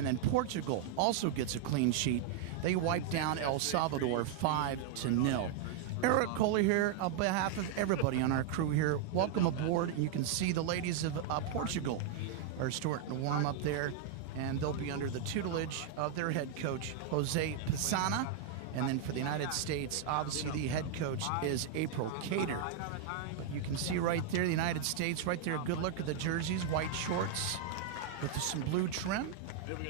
And then Portugal also gets a clean sheet. They wipe down El Salvador 5-0. Eric Coley here on behalf of everybody on our crew here. Welcome aboard. And you can see the ladies of Portugal are starting to warm up there, and they'll be under the tutelage of their head coach, Jose Pisana. And then for the United States, obviously the head coach is April Cater. But you can see right there, the United States, right there, a good look at the jerseys, white shorts with some blue trim.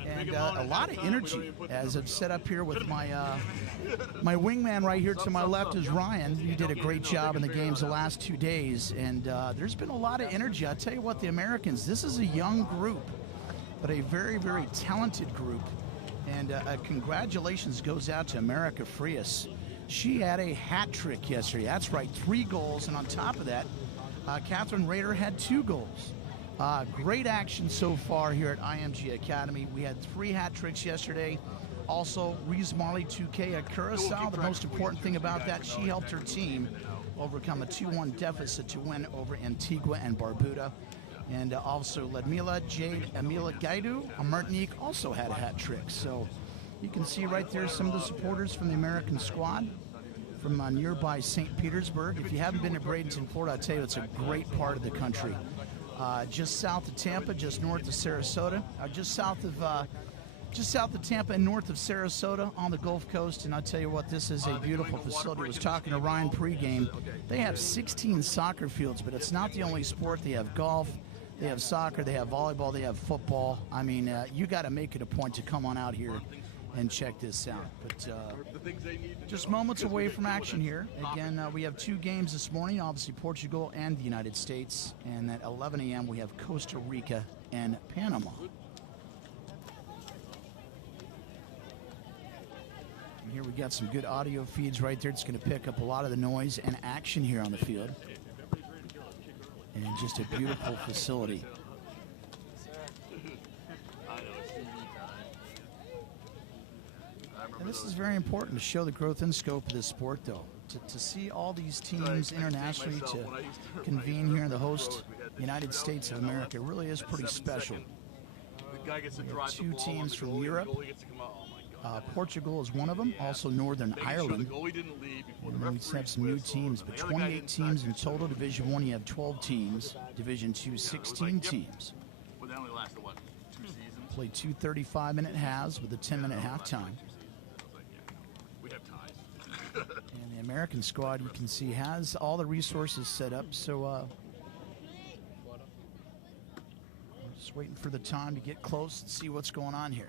And a lot of energy, as I've set up here with my my wingman right here to my left is Ryan. He did a great job in the games the last 2 days, and there's been a lot of energy. I tell you what, the Americans, this is a young group, but a very, very talented group. And congratulations goes out to America Frias. She had a hat trick yesterday. That's right, 3 goals, and on top of that, Catherine Rader had 2 goals. Great action so far here at IMG Academy. We had 3 hat tricks yesterday. Also, Reese Marley 2K at Curacao. The most important thing about that, she helped her team overcome a 2-1 deficit to win over Antigua and Barbuda. And also, Ludmila Jade Emila Gaidu of Martinique also had a hat trick. So you can see right there some of the supporters from the American squad from nearby St. Petersburg. If you haven't been to Bradenton, Florida, I tell you, it's a great part of the country. Just south of Tampa, just north of Sarasota, just south of Tampa and north of Sarasota on the Gulf Coast. And I'll tell you what, this is a beautiful facility. I was talking to Ryan pregame. They have 16 soccer fields, but it's not the only sport. They have golf, they have soccer, they have volleyball, they have football. I mean, you got to make it a point to come on out here and check this out. But just moments away from action here. Again, we have 2 games this morning, obviously Portugal and the United States. And at 11 a.m. we have Costa Rica and Panama. And here we got some good audio feeds right there. It's going to pick up a lot of the noise and action here on the field. And just a beautiful facility. And this is very important to show the growth and scope of this sport, though. To see all these teams internationally to convene here in the host United States of America really is pretty special. We have 2 teams from Europe. Portugal is one of them, also Northern Ireland. And then we have some new teams, but 28 teams in total. Division 1, you have 12 teams. Division 2, 16 teams. Play 2 35-minute halves with a 10-minute halftime. And the American squad, you can see, has all the resources set up. So we're just waiting for the time to get close and see what's going on here.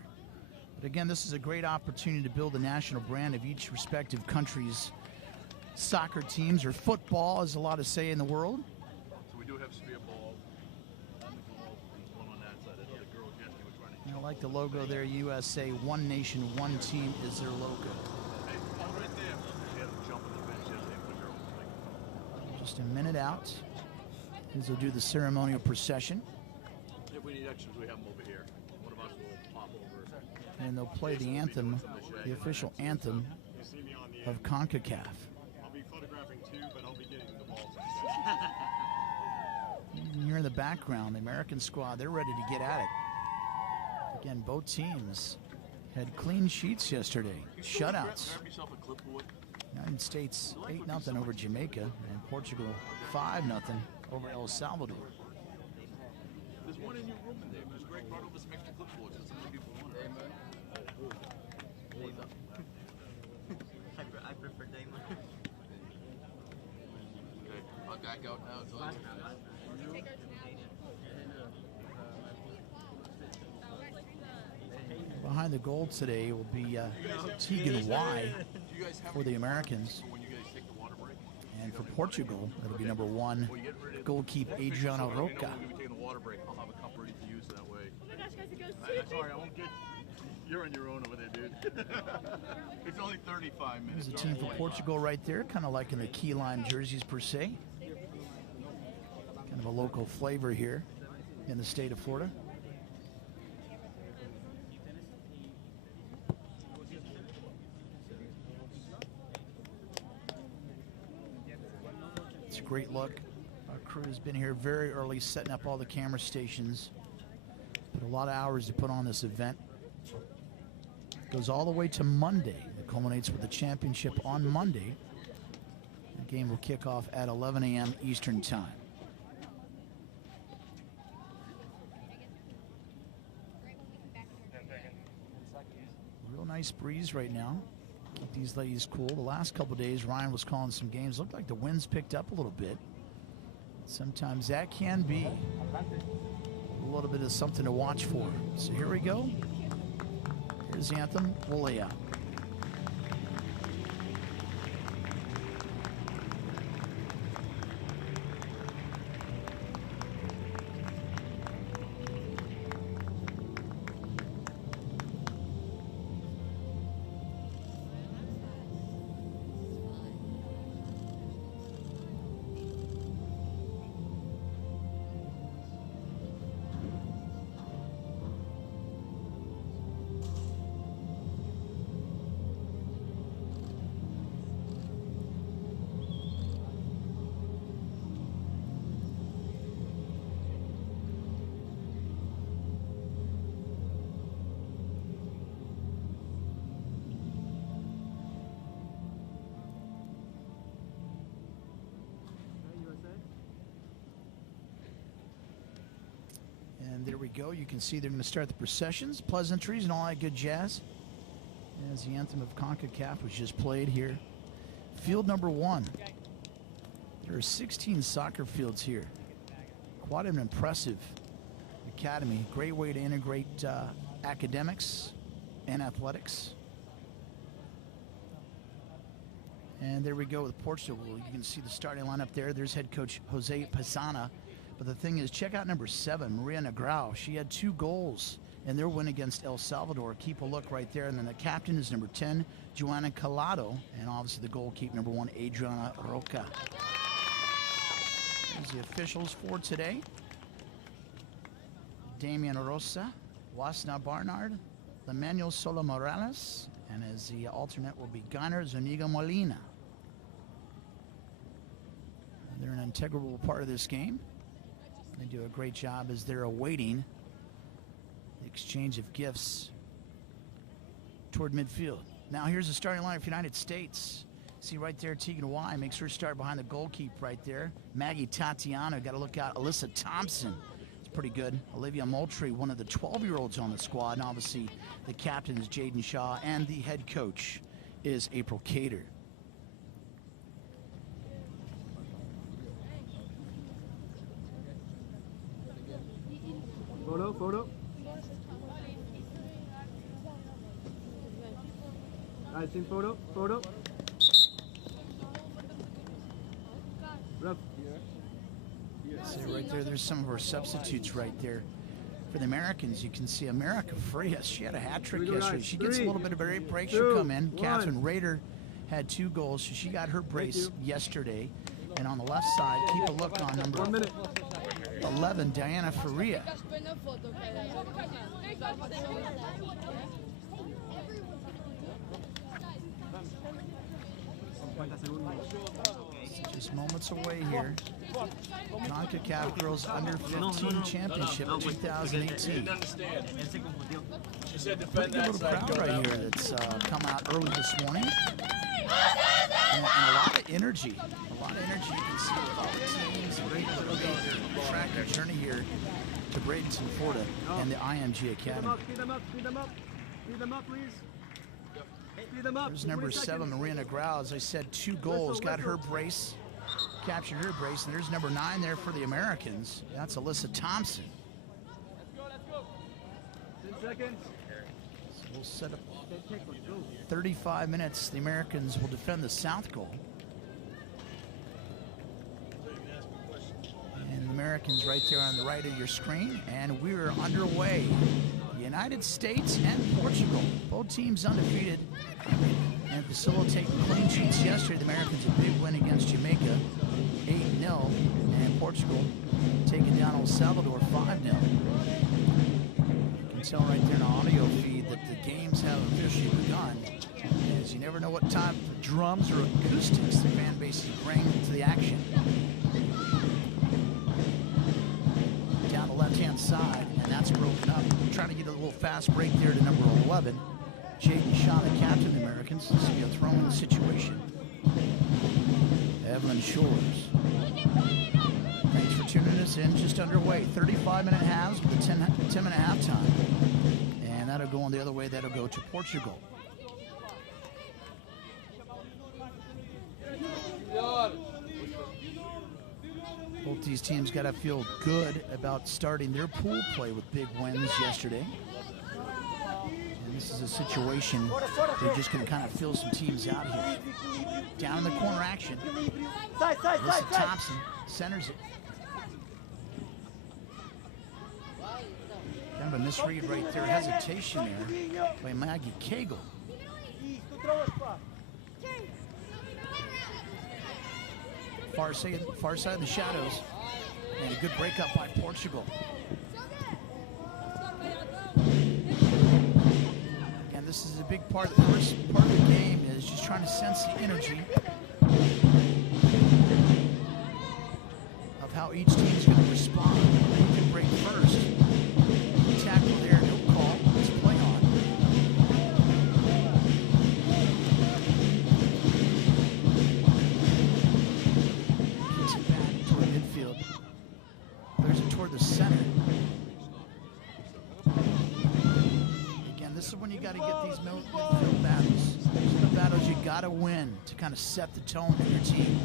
But again, this is a great opportunity to build the national brand of each respective country's soccer teams, or football, as a lot of say in the world. So we do have spear ball. One on that side. Another girl against me. We're trying to. I like the logo there, USA, one nation, one team is their logo. Just a minute out, as they'll do the ceremonial procession. If we need extras, we have them over here. One of us will pop over. And they'll play the anthem, the official anthem of Concacaf. I'll be photographing too, but I'll be getting the ball. And here in the background, the American squad, they're ready to get at it. Again, both teams had clean sheets yesterday, shutouts. Grab yourself a clipboard. United States 8-0 over Jamaica, and Portugal 5-0 over El Salvador. There's one in your room in there, because Greg brought over some extra clipboards and some other people want it. I prefer Damon. Okay, I'll back out now. It's all Behind the goal today will be Tegan Y for the Americans. And for Portugal, it'll be number 1, goalkeeper Adriana Roca. When we take a water break, I'll have a cup ready to use that way. Oh my gosh, guys, it goes sorry, I won't get. You're on your own over there, dude. It's only 35 minutes. There's a team for Portugal right there, kind of like in the key lime jerseys per se. Kind of a local flavor here in the state of Florida. It's a great look. Our crew has been here very early, setting up all the camera stations. Put a lot of hours to put on this event. Goes all the way to Monday. It culminates with the championship on Monday. The game will kick off at 11 a.m. Eastern Time. Real nice breeze right now. Keep these ladies cool. The last couple days, Ryan was calling some games. Looked like the winds picked up a little bit. Sometimes that can be a little bit of something to watch for. So here we go. Here's the anthem. We'll lay out. And there we go. You can see they're going to start the processions, pleasantries, and all that good jazz. As the Anthem of Concacaf was just played here. Field number 1. There are 16 soccer fields here. Quite an impressive academy. Great way to integrate academics and athletics. And there we go with Portugal. You can see the starting lineup there. There's head coach Jose Pazana. But the thing is, check out number 7, Maria Negrão. She had 2 goals in their win against El Salvador. Keep a look right there. And then the captain is number 10, Joana Calado. And obviously the goalkeeper, number 1, Adriana Roca. There's the officials for today. Damian Rosa, Wasna Barnard, Emmanuel Sola Morales, and as the alternate will be Gunnar Zuniga Molina. They're an integral part of this game. They do a great job as they're awaiting the exchange of gifts toward midfield. Now here's the starting line for United States. See right there, Tegan Y makes her start behind the goalkeeper right there. Maggie Tatiana, got to look out. Alyssa Thompson, it's pretty good. Olivia Moultrie, one of the 12-year-olds on the squad. And obviously the captain is Jaden Shaw, and the head coach is April Cater. Photo. I think photo. Rough. See right there, there's some of our substitutes right there. For the Americans, you can see America Frias. She had a hat trick yesterday. She gets a little bit of a break. She'll come in. Catherine Rader had 2 goals, so she got her brace yesterday. And on the left side, keep a look on number 11, Diana Faria. Just moments away here. Concacaf Girls Under-15 Championship 2018. Pretty good little crowd right here that's come out early this morning. And a lot of energy. A lot of energy you can see with all the teams and great their track their journey here to Bradenton, Florida, and the IMG Academy. Speed them up, please. There's number 7, Maria Negrão. As I said, 2 goals, got her brace, captured her brace. And there's number 9 there for the Americans. That's Alyssa Thompson. Let's go. 10 seconds. So we'll set up 35 minutes. The Americans will defend the south goal. And the Americans right there on the right of your screen. And we're underway. The United States and Portugal, both teams undefeated and facilitating clean sheets yesterday. The Americans a big win against Jamaica, 8-0, and Portugal taking down El Salvador 5-0. You can tell right there in the audio feed that the games have officially begun, as you never know what type of drums or acoustics the fan bases bring to the action. Down the left-hand side, and that's broken up. trying to get a little fast break there to number 11. Jaden Shaw, the captain of the Americans. This will be a throwing situation. Evelyn Shores. Thanks for tuning us in. Just underway. 35-minute halves with a 10-minute halftime. And that'll go on the other way. That'll go to Portugal. Both these teams got to feel good about starting their pool play with big wins yesterday. And this is a situation they're just going to kind of fill some teams out here. Down in the corner action. Alyssa Thompson centers it. Kind of a misread right there. Hesitation there by Maggie Cagle. Far side of the shadows, and a good breakup by Portugal. Again, this is a big part of the first part of the game, is just trying to sense the energy of how each team is going to respond. Who can break first? Tackle there, no call. Let's play on. The center. Again, this is when you got to get these midfield battles. These are the battles you got to win to kind of set the tone for your team.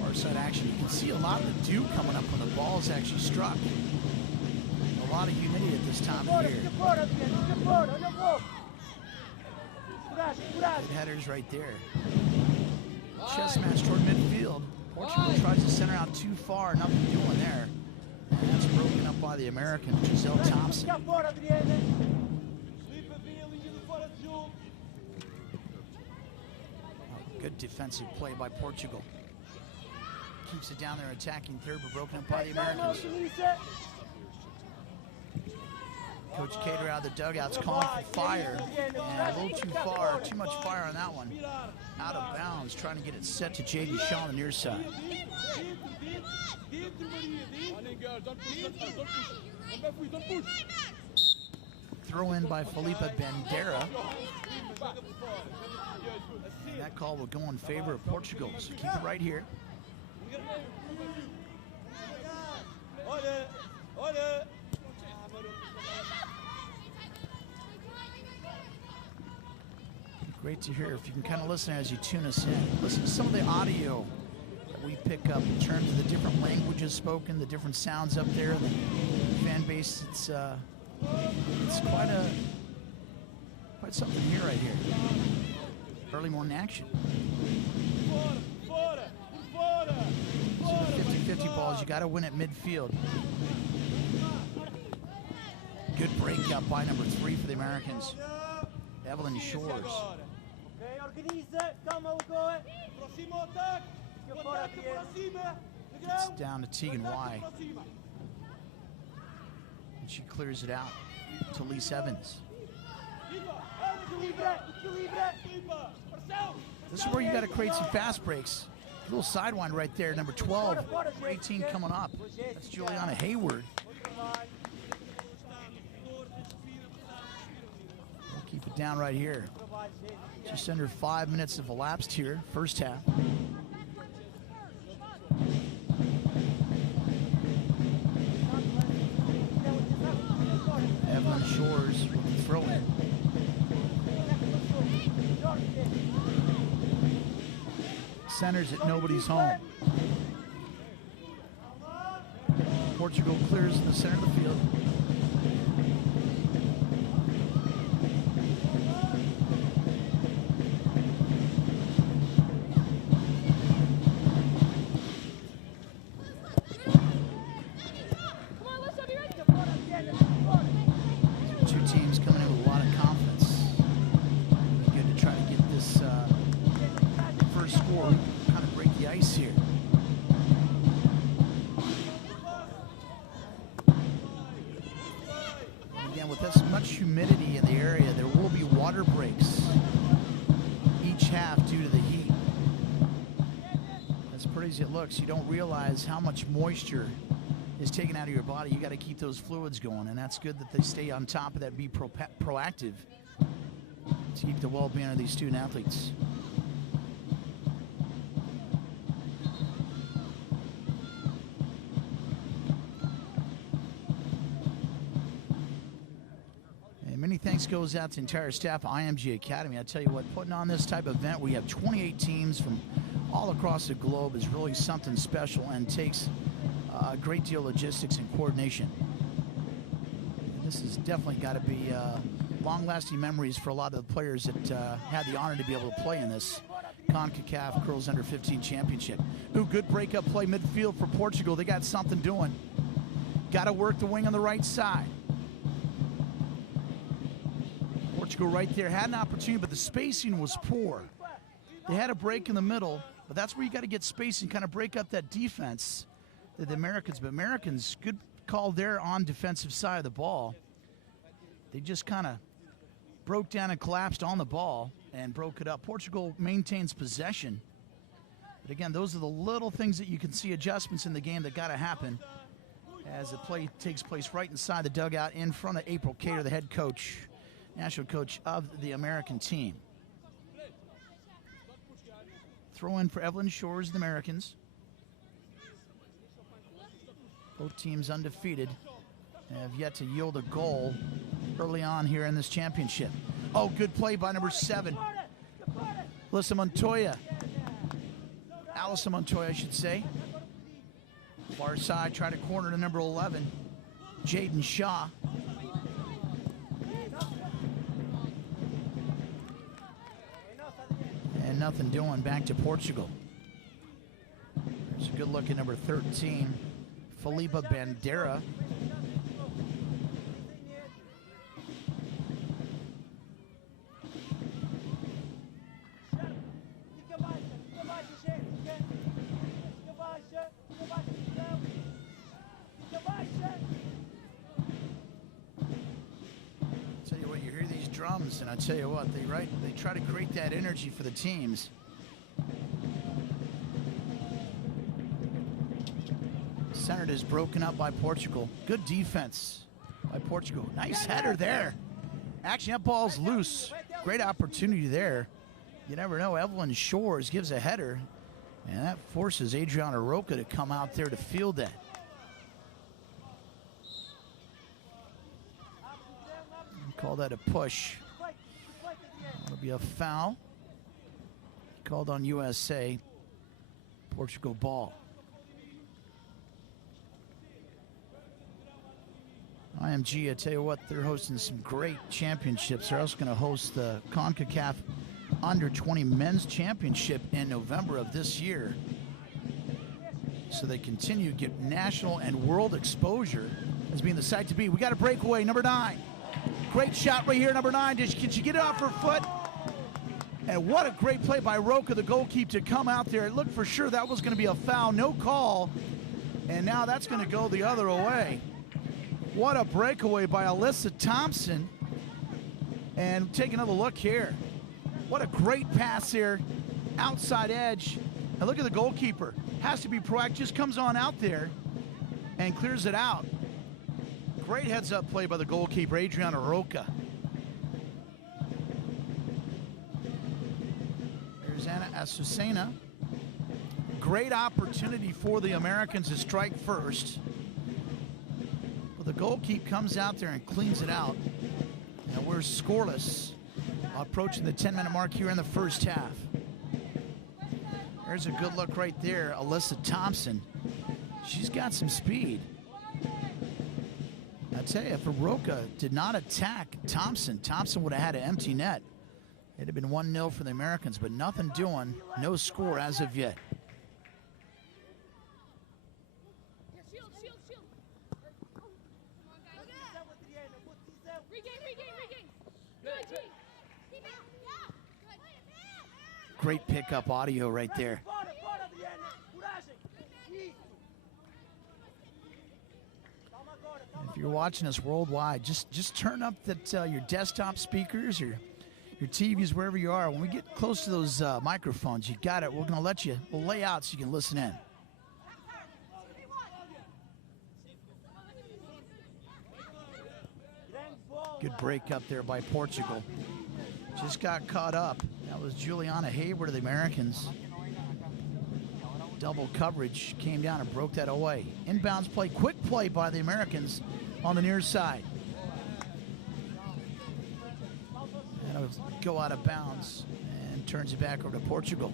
Far side action. You can see a lot of the dew coming up when the ball is actually struck. A lot of humidity at this time of year. Good headers right there. Chess match toward midfield. Portugal tries to center out too far. Nothing doing there. And that's broken up by the American, Giselle Thompson. Oh, good defensive play by Portugal. Keeps it down there, attacking third, but broken up by the Americans. Coach Cater out of the dugouts calling for fire, and a little too far, too much fire on that one. Out of bounds, trying to get it set to Jaden Shaw on the near side. Throw in by Felipa Bandera. And that call will go in favor of Portugal, so keep it right here. Great to hear. If you can kind of listen as you tune us in. Listen to some of the audio that we pick up in terms of the different languages spoken, the different sounds up there, the fan base. It's quite something here right here. Early morning action. So 50-50 balls, you got to win at midfield. Good breakup by number 3 for the Americans. Evelyn Shores. It's down to Tegan Y. And she clears it out to Lise Evans. This is where you got to create some fast breaks. A little sidewind right there, number 12, 18 coming up. That's Juliana Hayward. We'll keep it down right here. Just under 5 minutes have elapsed here, first half. Evelyn Shores with the throw in. Centers it, nobody's home. Portugal clears in the center of the field. Two teams coming in with a lot of confidence. Good to try to get this first score, kind of break the ice here. And again, with this much humidity in the area, there will be water breaks each half due to the heat. That's pretty crazy it looks, you don't realize how much moisture is taken out of your body. You got to keep those fluids going, and that's good that they stay on top of that, be proactive to keep the well-being of these student athletes. And many thanks goes out to the entire staff of IMG Academy. I tell you what, putting on this type of event, we have 28 teams from all across the globe, is really something special and takes a great deal of logistics and coordination. This has definitely got to be long-lasting memories for a lot of the players that had the honor to be able to play in this CONCACAF Girls Under-15 Championship. Ooh, good breakup play midfield for Portugal. They got something doing. Got to work the wing on the right side. Portugal right there had an opportunity, but the spacing was poor. They had a break in the middle, but that's where you got to get spacing, kind of break up that defense. The Americans, but Americans, good call there on defensive side of the ball. They just kind of broke down and collapsed on the ball and broke it up. Portugal maintains possession. But again, those are the little things that you can see, adjustments in the game that got to happen as the play takes place right inside the dugout in front of April Cater, the head coach, national coach of the American team. Throw in for Evelyn Shores, the Americans. Both teams undefeated and have yet to yield a goal early on here in this championship. Oh, good play by number 7. Alyssa Montoya. Allison Montoya, I should say. Far side, try to corner to number 11, Jaden Shaw. And nothing doing, back to Portugal. There's a good look at number 13. Felipa Bandera. Tell you what, you hear these drums, and I tell you what, they try to create that energy for the teams. Centered is broken up by Portugal. Good defense by Portugal. Nice header there. Actually, that ball's loose. Great opportunity there. You never know. Evelyn Shores gives a header, and that forces Adriana Roca to come out there to field that. Call that a push. That'll be a foul. Called on USA. Portugal ball. IMG, I tell you what, they're hosting some great championships. They're also going to host the CONCACAF Under-20 Men's Championship in November of this year. So they continue to get national and world exposure as being the site to be. We got a breakaway, number 9. Great shot right here, number 9. Can she get it off her foot? And what a great play by Roca, the goalkeeper, to come out there. It looked for sure that was going to be a foul, no call. And now that's going to go the other way. What a breakaway by Alyssa Thompson. And take another look here. What a great pass here. Outside edge. And look at the goalkeeper. Has to be proactive. Just comes on out there and clears it out. Great heads-up play by the goalkeeper, Adriana Roca. There's Anna Azucena. Great opportunity for the Americans to strike first. But the goalkeeper comes out there and cleans it out. And we're scoreless, approaching the 10-minute mark here in the first half. There's a good look right there, Alyssa Thompson. She's got some speed. I tell you, if Roca did not attack Thompson would have had an empty net. It'd have been 1-0 for the Americans, but nothing doing, no score as of yet. Great pickup audio right there. If you're watching us worldwide, just turn up that your desktop speakers or your TVs, wherever you are. When we get close to those microphones, you got it. We're going to we'll lay out so you can listen in. Good break up there by Portugal. Just got caught up. That was Juliana Hayward of the Americans. Double coverage, came down and broke that away. Inbounds play, quick play by the Americans on the near side. And it'll go out of bounds and turns it back over to Portugal.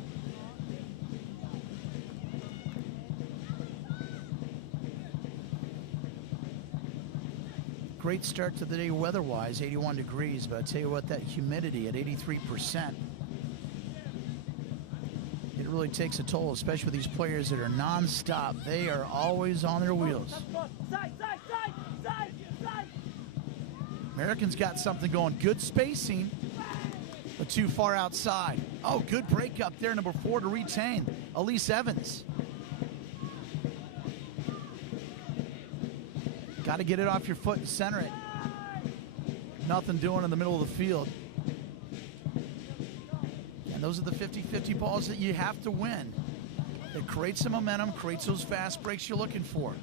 Great start to the day weather-wise, 81 degrees, but I tell you what, that humidity at 83%, it really takes a toll, especially with these players that are non-stop. They are always on their wheels. Americans got something going. Good spacing, but too far outside. Oh, good break up there, number 4 to retain, Elise Evans. Got to get it off your foot and center it. Nothing doing in the middle of the field. And those are the 50-50 balls that you have to win. It creates some momentum, creates those fast breaks you're looking for.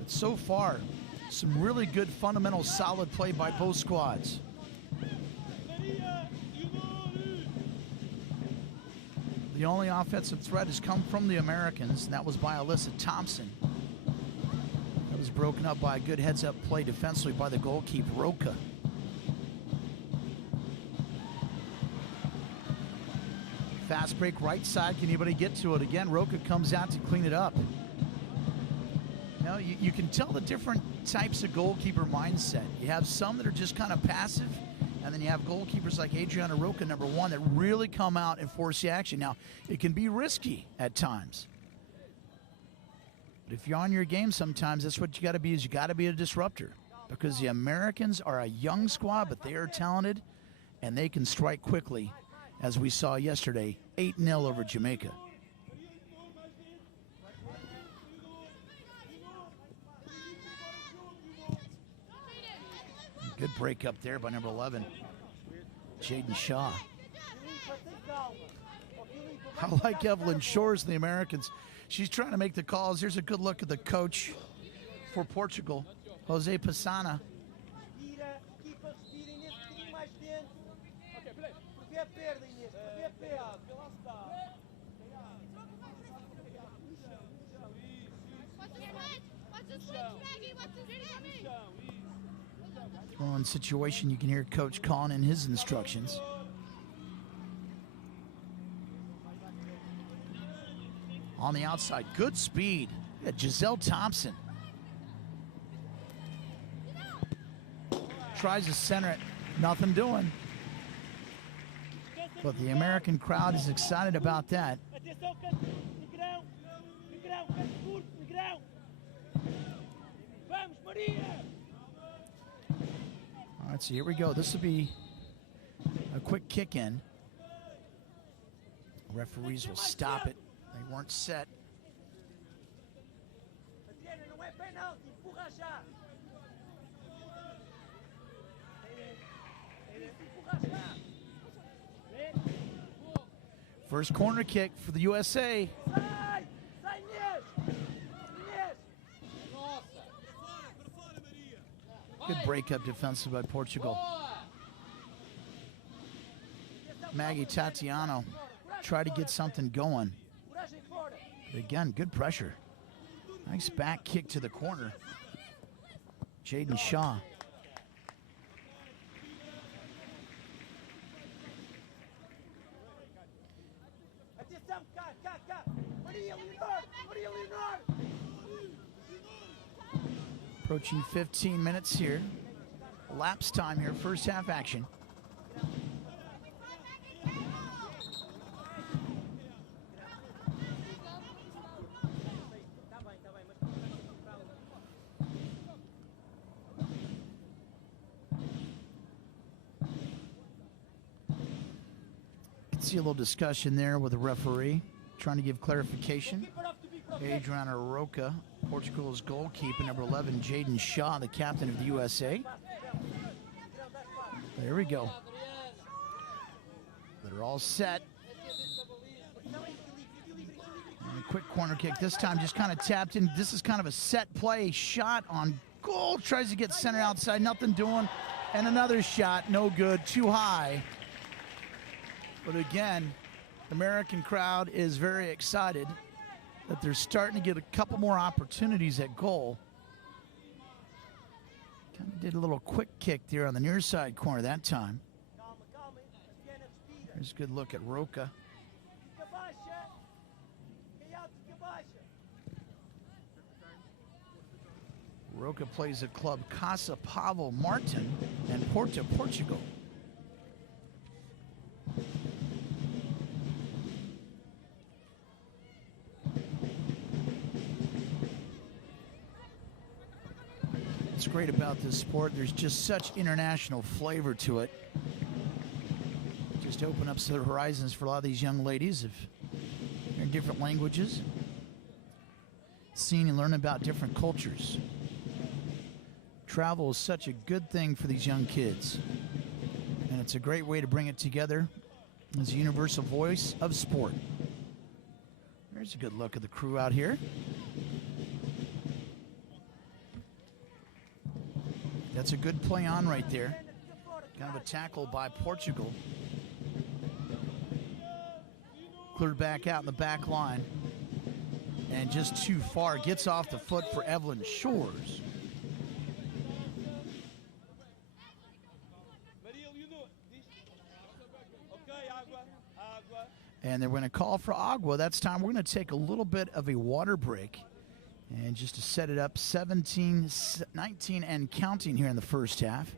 But so far, some really good fundamental solid play by both squads. The only offensive threat has come from the Americans, and that was by Alyssa Thompson. That was broken up by a good heads-up play defensively by the goalkeeper, Roca. Fast break right side. Can anybody get to it? Again, Roca comes out to clean it up. Now, you can tell the different types of goalkeeper mindset. You have some that are just kind of passive, and then you have goalkeepers like Adriana Roca, number 1, that really come out and force the action. Now, it can be risky at times. But if you're on your game sometimes, that's what you got to be, is you got to be a disruptor. Because the Americans are a young squad, but they are talented, and they can strike quickly, as we saw yesterday, 8-0 over Jamaica. Good break up there by number 11, Jaden Shaw. I like Evelyn Shores and the Americans. She's trying to make the calls. Here's a good look at the coach for Portugal, Jose Passana. Throwing situation, you can hear Coach calling in his instructions. On the outside, good speed. Yeah, Giselle Thompson. Tries to center it, nothing doing. But the American crowd is excited about that. All right, so here we go. This will be a quick kick in. Referees will stop it. They weren't set. First corner kick for the USA. Good breakup defensive by Portugal. Maggie Tatiano tried to get something going. But again, good pressure. Nice back kick to the corner. Jaden Shaw. Approaching 15 minutes here. Lapse time here, first half action. See a little discussion there with the referee, trying to give clarification. Adriana Roca, Portugal's goalkeeper, number 11, Jaden Shaw, the captain of the USA. There we go. They're all set. And a quick corner kick. This time just kind of tapped in. This is kind of a set play shot on Goal, tries to get center outside, nothing doing. And another shot, no good, too high. But again, the American crowd is very excited that they're starting to get a couple more opportunities at goal. Kind of did a little quick kick there on the near side corner that time. There's a good look at Roca. Roca plays at Club Casa Pavo Martin in Porto, Portugal. What's great about this sport, there's just such international flavor to it. Just open up the horizons for a lot of these young ladies if they're in different languages. Seeing and learning about different cultures. Travel is such a good thing for these young kids. And it's a great way to bring it together as a universal voice of sport. There's a good look at the crew out here. That's a good play on right there. Kind of a tackle by Portugal. Cleared back out in the back line. And just too far. Gets off the foot for Evelyn Shores. And they're going to call for agua. That's time. We're going to take a little bit of a water break. And just to set it up, 17, 19, and counting here in the first half.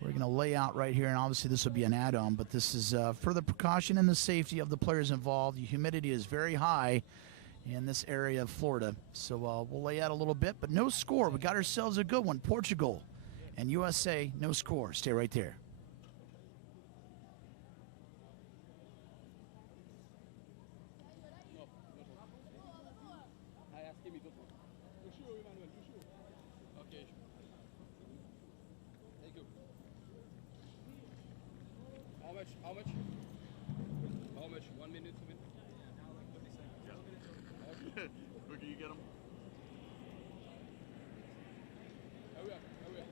We're going to lay out right here, and obviously this will be an add-on, but this is for the precaution and the safety of the players involved. The humidity is very high in this area of Florida. So we'll lay out a little bit, but no score. We got ourselves a good one. Portugal and USA, no score. Stay right there. How much? 1 minute, 2 minutes? Yeah. Quicker you get them. Hurry up, hurry up.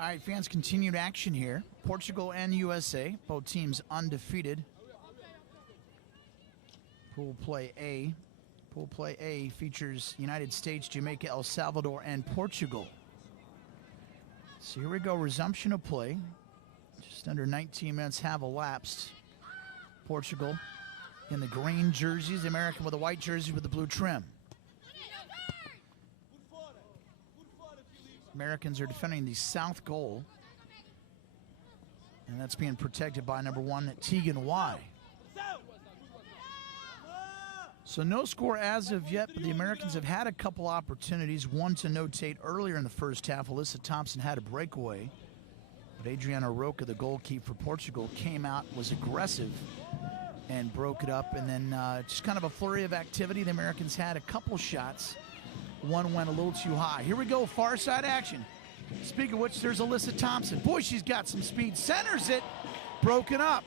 All right, fans, continued action here. Portugal and USA, both teams undefeated. Pool play A. Pool play A features United States, Jamaica, El Salvador, and Portugal. So here we go, resumption of play. Just under 19 minutes have elapsed. Portugal in the green jerseys, the American with the white jersey with the blue trim. Americans are defending the south goal. And that's being protected by number 1, Tegan Y. So no score as of yet, but the Americans have had a couple opportunities. One to notate earlier in the first half. Alyssa Thompson had a breakaway. But Adriana Roca, the goalkeeper for Portugal, came out, was aggressive, and broke it up. And then just kind of a flurry of activity. The Americans had a couple shots. One went a little too high. Here we go, far side action. Speaking of which, there's Alyssa Thompson. Boy, she's got some speed. Centers it. Broken up.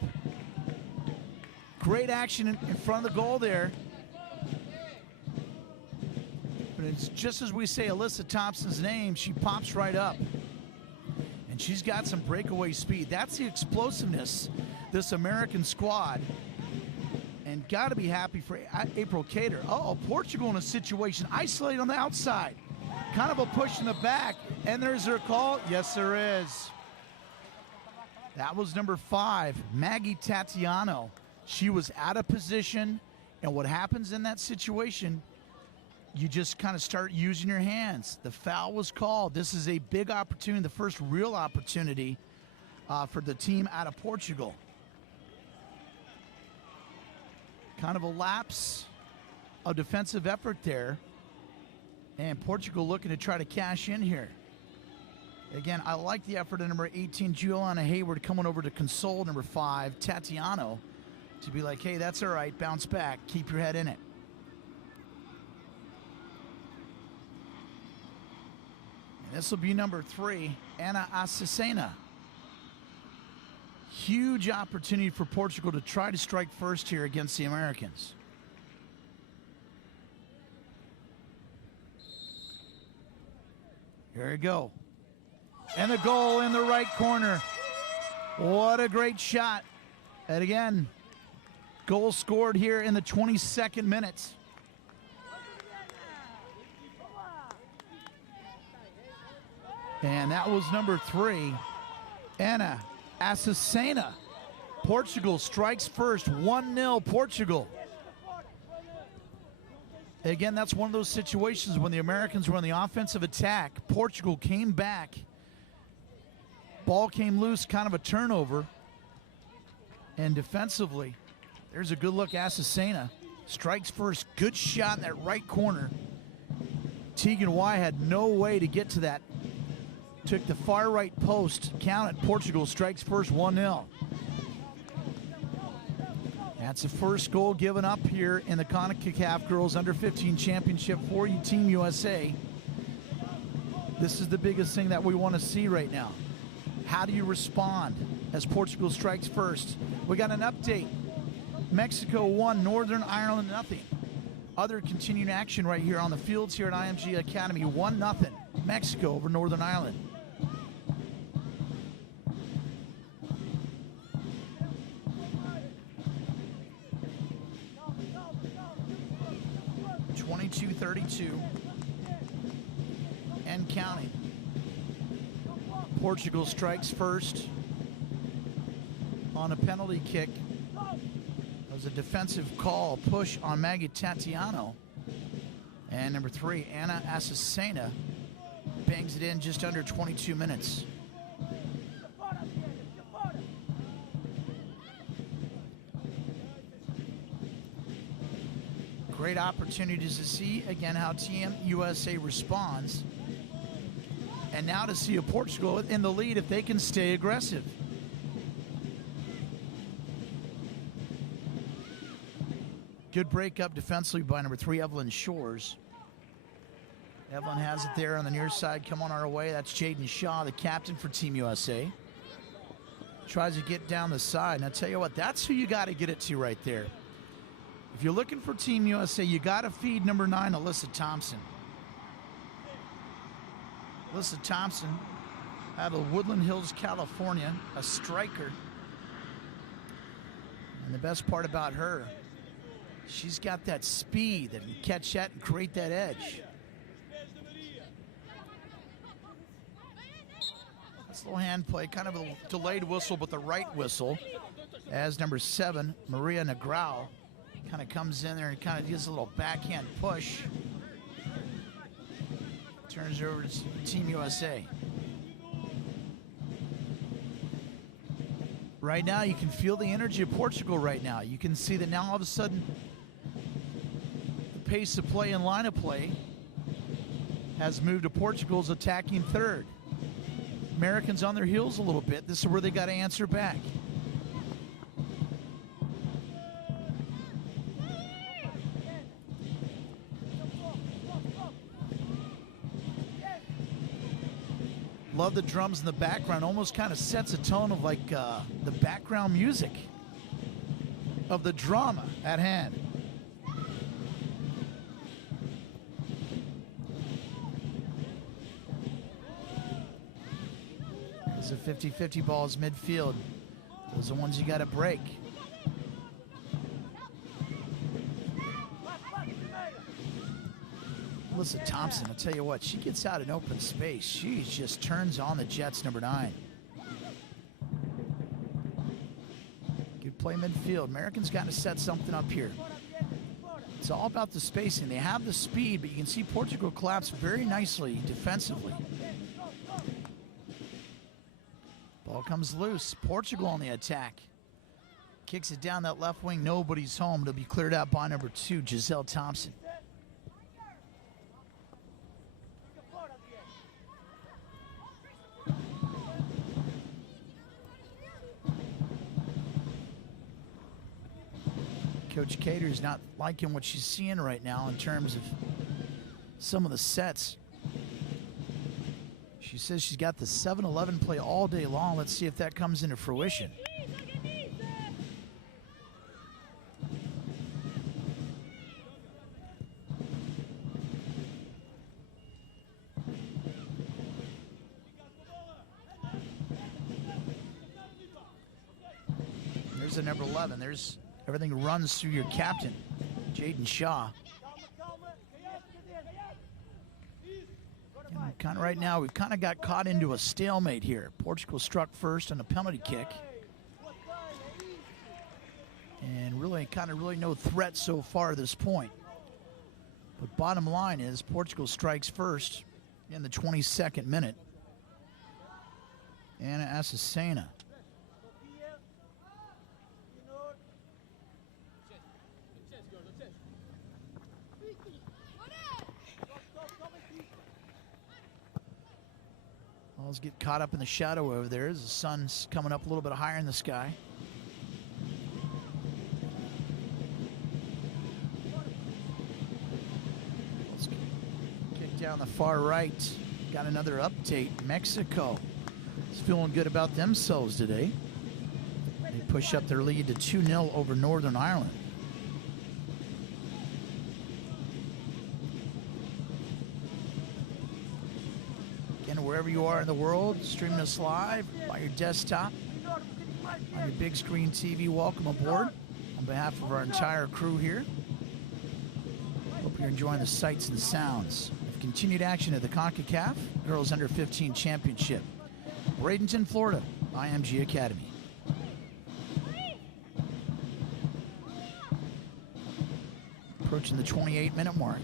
Great action in front of the goal there. But it's just as we say Alyssa Thompson's name, she pops right up. And she's got some breakaway speed. That's the explosiveness, this American squad. And got to be happy for April Cater. Uh-oh, Portugal in a situation. Isolated on the outside. Kind of a push in the back. And there's her call. Yes, there is. That was number 5, Maggie Tatiano. She was out of position. And what happens in that situation, you just kind of start using your hands. The foul was called. This is a big opportunity, the first real opportunity for the team out of Portugal. Kind of a lapse of defensive effort there. And Portugal looking to try to cash in here. Again, I like the effort of number 18, Juliana Hayward, coming over to console number 5, Tatiano, to be like, hey, that's all right, bounce back, keep your head in it. And this will be number 3, Ana Azucena. Huge opportunity for Portugal to try to strike first here against the Americans. Here we go. And the goal in the right corner. What a great shot. And again, goal scored here in the 22nd minute. And that was number 3, Ana Azucena. Portugal strikes first, 1-0 Portugal. Again, that's one of those situations when the Americans were on the offensive attack. Portugal came back. Ball came loose, kind of a turnover. And defensively, there's a good look. Azucena strikes first. Good shot in that right corner. Tegan Y had no way to get to that. Took the far right post. Counted. Portugal strikes first, 1-0. That's the first goal given up here in the CONCACAF Girls Under-15 Championship for Team USA. This is the biggest thing that we want to see right now. How do you respond as Portugal strikes first? We got an update. Mexico 1, Northern Ireland 0. Other continuing action right here on the fields here at IMG Academy. 1-0 Mexico over Northern Ireland. .32 and counting. Portugal strikes first on a penalty kick. It was a defensive call, push on Maggie Tatiano. And number 3, Ana Azucena, bangs it in just under 22 minutes. Great opportunities to see, again, how Team USA responds. And now to see a Portugal in the lead if they can stay aggressive. Good break up defensively by number 3, Evelyn Shores. Evelyn has it there on the near side. Come on our way. That's Jaden Shaw, the captain for Team USA. Tries to get down the side. And I tell you what, that's who you got to get it to right there. If you're looking for Team USA, you got to feed number 9, Alyssa Thompson. Alyssa Thompson out of Woodland Hills, California, a striker. And the best part about her, she's got that speed that can catch that and create that edge. That's a little hand play, kind of a delayed whistle, but the right whistle, as number 7, Maria Negrão, kind of comes in there and kind of gives a little backhand push. Turns it over to Team USA. Right now, you can feel the energy of Portugal right now. You can see that now all of a sudden, the pace of play and line of play has moved to Portugal's attacking third. Americans on their heels a little bit. This is where they got to answer back. Love the drums in the background. Almost kind of sets a tone of like the background music of the drama at hand. It's a 50-50 balls midfield. Those are the ones you got to break. Alyssa Thompson, I'll tell you what, she gets out in open space. She just turns on the Jets, number 9. Good play midfield. Americans got to set something up here. It's all about the spacing. They have the speed, but you can see Portugal collapse very nicely defensively. Ball comes loose. Portugal on the attack. Kicks it down that left wing. Nobody's home. It'll be cleared out by number 2, Giselle Thompson. Coach Cater's not liking what she's seeing right now in terms of some of the sets. She says she's got the 7-11 play all day long. Let's see if that comes into fruition. There's the number 11. There's everything runs through your captain, Jaden Shaw. Kind of right now, we've kind of got caught into a stalemate here. Portugal struck first on a penalty kick. And really no threat so far at this point. But bottom line is Portugal strikes first in the 22nd minute. Anna Assassena. Let's get caught up in the shadow over there as the sun's coming up a little bit higher in the sky. Let's kick down the far right. Got another update. Mexico is feeling good about themselves today. They push up their lead to 2-0 over Northern Ireland. Wherever you are in the world, streaming us live by your desktop, on your big screen TV, welcome aboard. On behalf of our entire crew here, hope you're enjoying the sights and sounds of continued action at the CONCACAF Girls Under-15 Championship. Bradenton, Florida, IMG Academy. Approaching the 28-minute mark.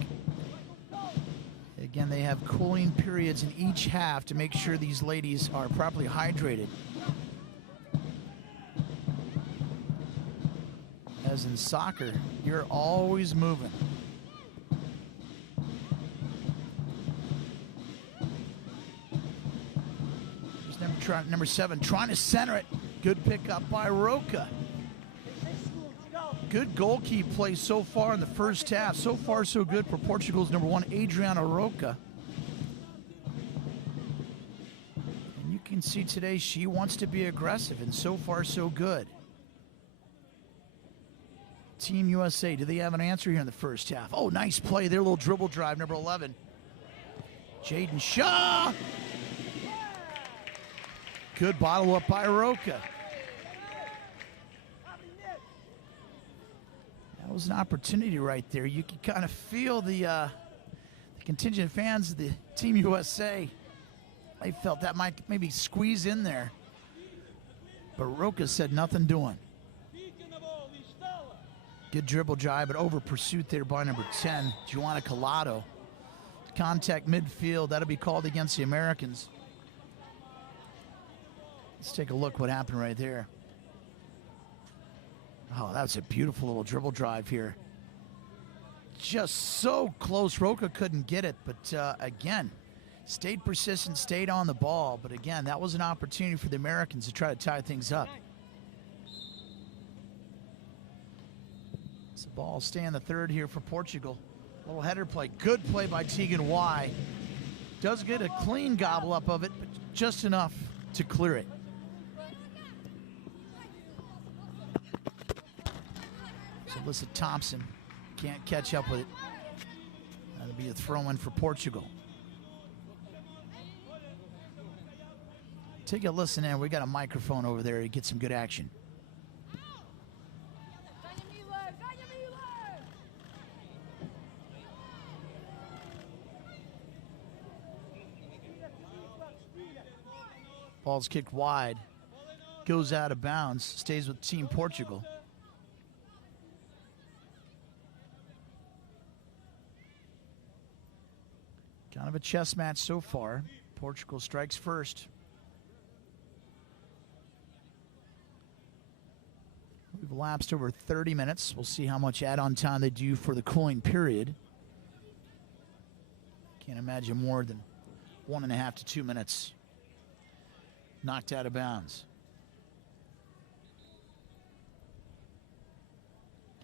Again, they have cooling periods in each half to make sure these ladies are properly hydrated. As in soccer, you're always moving. There's number 7 trying to center it. Good pickup by Roca. Good goalkeeping play so far in the first half. So far, so good for Portugal's number 1, Adriana Roca. And you can see today she wants to be aggressive, and so far, so good. Team USA, do they have an answer here in the first half? Oh, nice play there, little dribble drive, number 11. Jaden Shaw. Good bottle up by Roca. That was an opportunity right there. You could kind of feel the contingent fans of the Team USA. They felt that might maybe squeeze in there. But Roca said nothing doing. Good dribble drive, but over pursuit there by number 10, Joanna Collado. Contact midfield, that'll be called against the Americans. Let's take a look what happened right there. Oh, that's a beautiful little dribble drive here. Just so close. Roca couldn't get it, but again, stayed persistent, stayed on the ball. But again, that was an opportunity for the Americans to try to tie things up. It's the ball stay in the third here for Portugal. Little header play. Good play by Tegan Y. Does get a clean gobble up of it, but just enough to clear it. Alyssa Thompson can't catch up with it. That'll be a throw-in for Portugal. Take a listen in. We got a microphone over there to get some good action. Ball's kicked wide. Goes out of bounds. Stays with Team Portugal. Kind of a chess match so far. Portugal strikes first. We've elapsed over 30 minutes. We'll see how much add-on time they do for the cooling period. Can't imagine more than 1.5 to 2 minutes. Knocked out of bounds.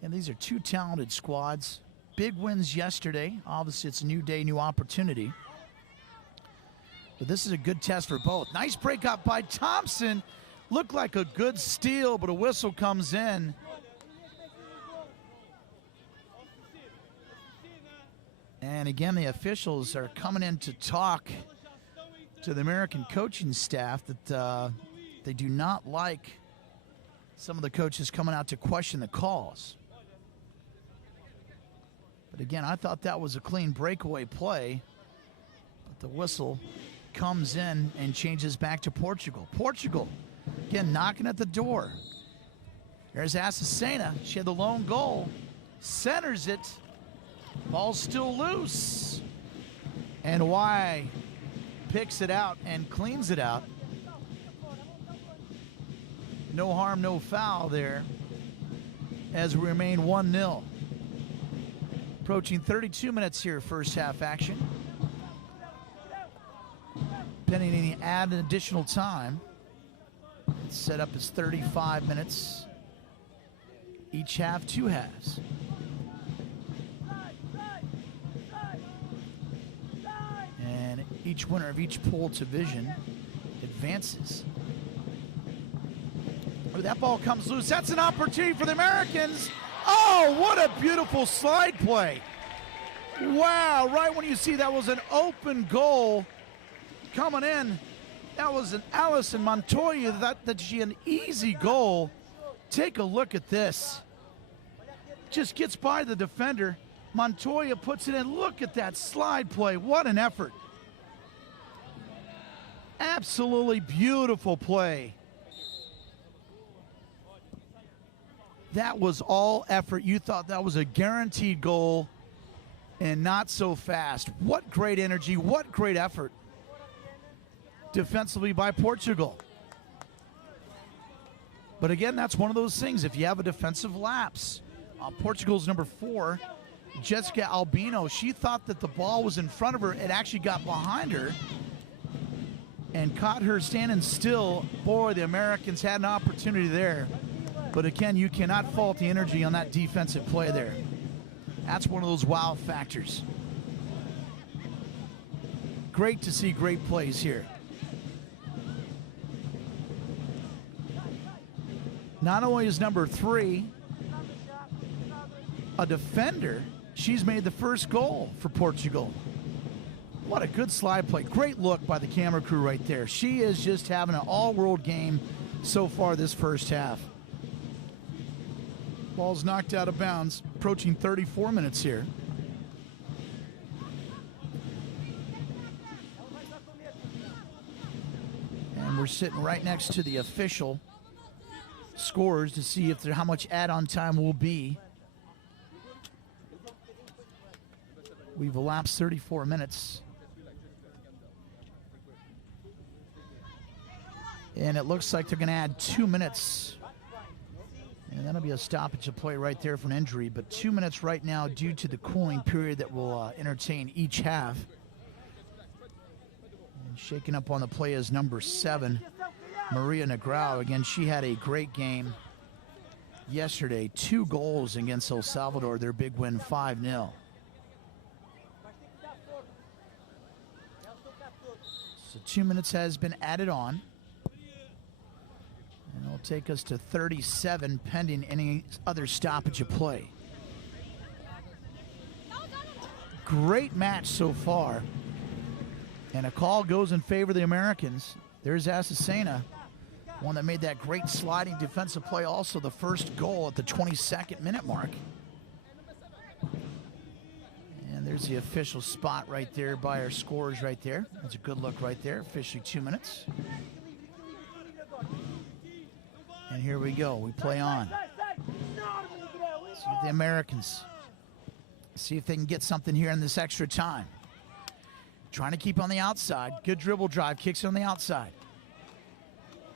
And these are two talented squads. Big wins yesterday. Obviously, it's a new day, new opportunity. But this is a good test for both. Nice break up by Thompson. Looked like a good steal, but a whistle comes in. And again, the officials are coming in to talk to the American coaching staff that they do not like some of the coaches coming out to question the calls. But again, I thought that was a clean breakaway play. But the whistle comes in and changes back to Portugal. Portugal, again, knocking at the door. There's Azucena. She had the lone goal. Centers it. Ball's still loose. And Y picks it out and cleans it out. No harm, no foul there as we remain 1-0. Approaching 32 minutes here, first half action. Pending any add additional time. It's set up as 35 minutes. Each half, two halves. And each winner of each pool division advances. Oh, that ball comes loose. That's an opportunity for the Americans. Oh, what a beautiful slide play. Wow, right when you see that was an open goal coming in. That was an Alison Montoya. That she an easy goal. Take a look at this. Just gets by the defender. Montoya puts it in. Look at that slide play. What an effort. Absolutely beautiful play. That was all effort. You thought that was a guaranteed goal, and not so fast. What great energy, what great effort defensively by Portugal. But again, that's one of those things. If you have a defensive lapse, Portugal's number 4, Jessica Albino, she thought that the ball was in front of her. It actually got behind her and caught her standing still. Boy, the Americans had an opportunity there. But again, you cannot fault the energy on that defensive play there. That's one of those wow factors. Great to see great plays here. Not only is number 3 a defender, she's made the first goal for Portugal. What a good slide play. Great look by the camera crew right there. She is just having an all-world game so far this first half. Ball's knocked out of bounds, approaching 34 minutes here. And we're sitting right next to the official scores to see if how much add-on time will be. We've elapsed 34 minutes. And it looks like they're going to add 2 minutes. And that'll be a stoppage of play right there for an injury. But 2 minutes right now due to the cooling period that will entertain each half. And shaking up on the play is number 7, Maria Negrão. Again, she had a great game yesterday. 2 goals against El Salvador, their big win 5-0. So 2 minutes has been added on. And it'll take us to 37 pending any other stoppage of play. Great match so far. And a call goes in favor of the Americans. There's Azucena, one that made that great sliding defensive play, also the first goal at the 22nd minute mark. And there's the official spot right there by our scores right there. That's a good look right there. Officially 2 minutes. And here we go. We play on. See the Americans. See if they can get something here in this extra time. Trying to keep on the outside. Good dribble drive. Kicks it on the outside.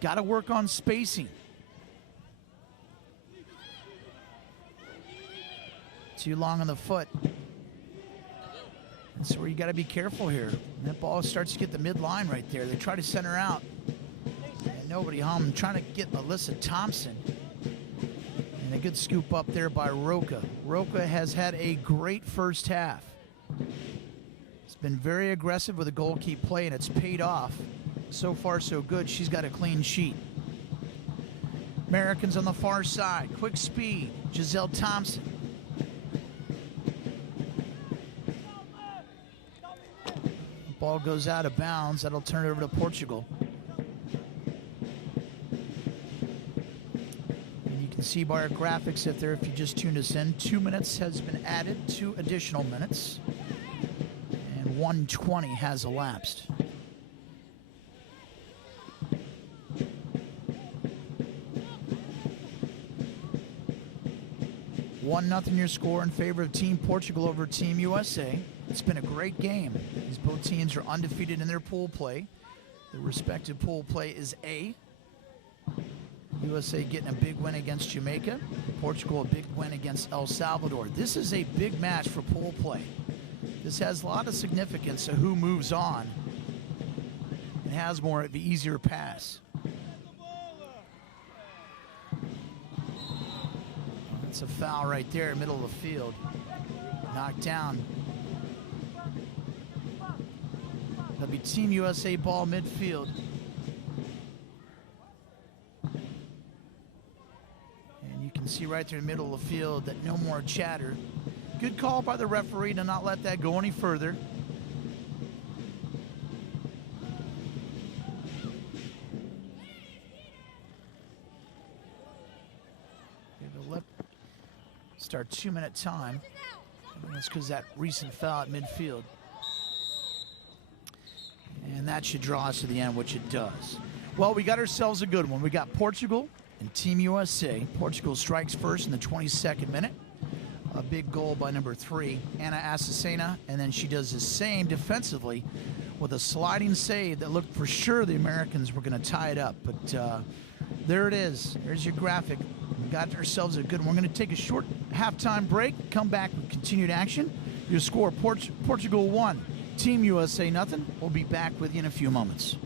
Got to work on spacing. Too long on the foot. That's where you got to be careful here. That ball starts to get the midline right there. They try to center out. And nobody home. Trying to get Melissa Thompson. And And a good scoop up there by Roca. Roca has had a great first half. It's been very aggressive with a goal keep play, and it's paid off. So far, so good. She's got a clean sheet. Americans on the far side. Quick speed. Giselle Thompson. Ball goes out of bounds. That'll turn it over to Portugal. And you can see by our graphics if you just tuned us in, 2 minutes has been added, 2 additional minutes, and 1:20 has elapsed. One nothing your score in favor of Team Portugal over Team USA. It's been a great game. These both teams are undefeated in their pool play. The respective pool play is A. USA getting a big win against Jamaica. Portugal a big win against El Salvador. This is a big match for pool play. This has a lot of significance of who moves on and has more of an easier pass. It's a foul right there in the middle of the field. Knocked down. That'll be Team USA ball midfield. And you can see right there in the middle of the field that no more chatter. Good call by the referee to not let that go any further. Start 2-minute time. That's because that recent foul at midfield. And that should draw us to the end, which it does. Well, we got ourselves a good one. We got Portugal and Team USA. Portugal strikes first in the 22nd minute. A big goal by number 3, Ana Asesina, and then she does the same defensively with a sliding save that looked for sure the Americans were going to tie it up. But there it is. There's your graphic. We got ourselves a good one. We're going to take a short halftime break, come back with continued action. Your score, Portugal 1, Team USA nothing. We'll be back with you in a few moments.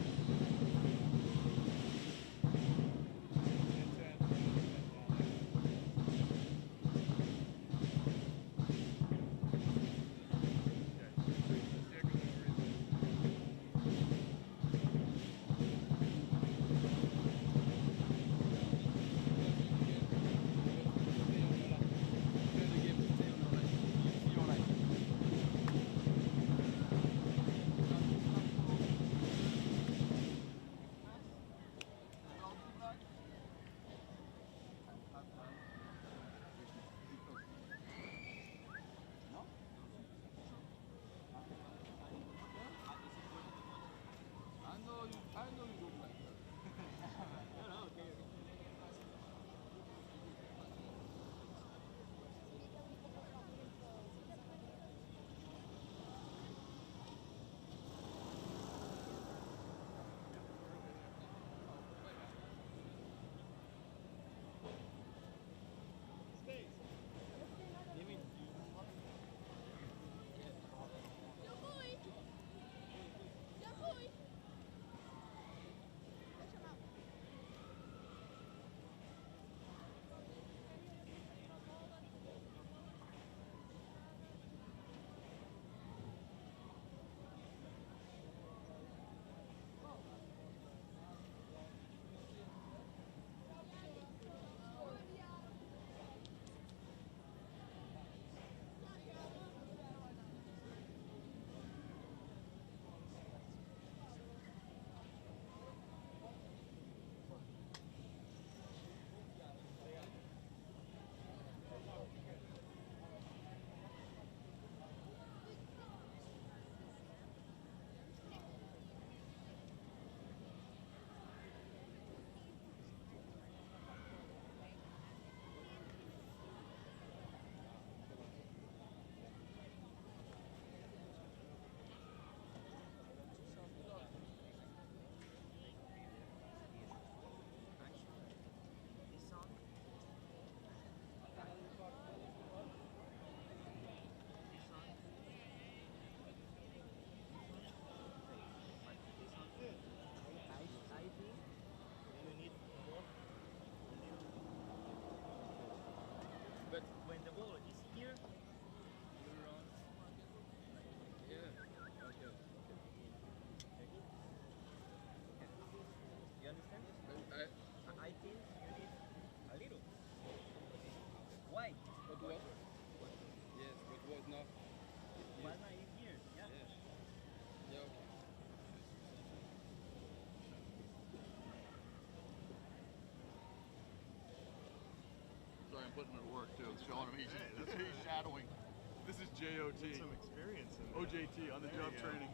OJOT. Some experience in there. OJT, on the job training.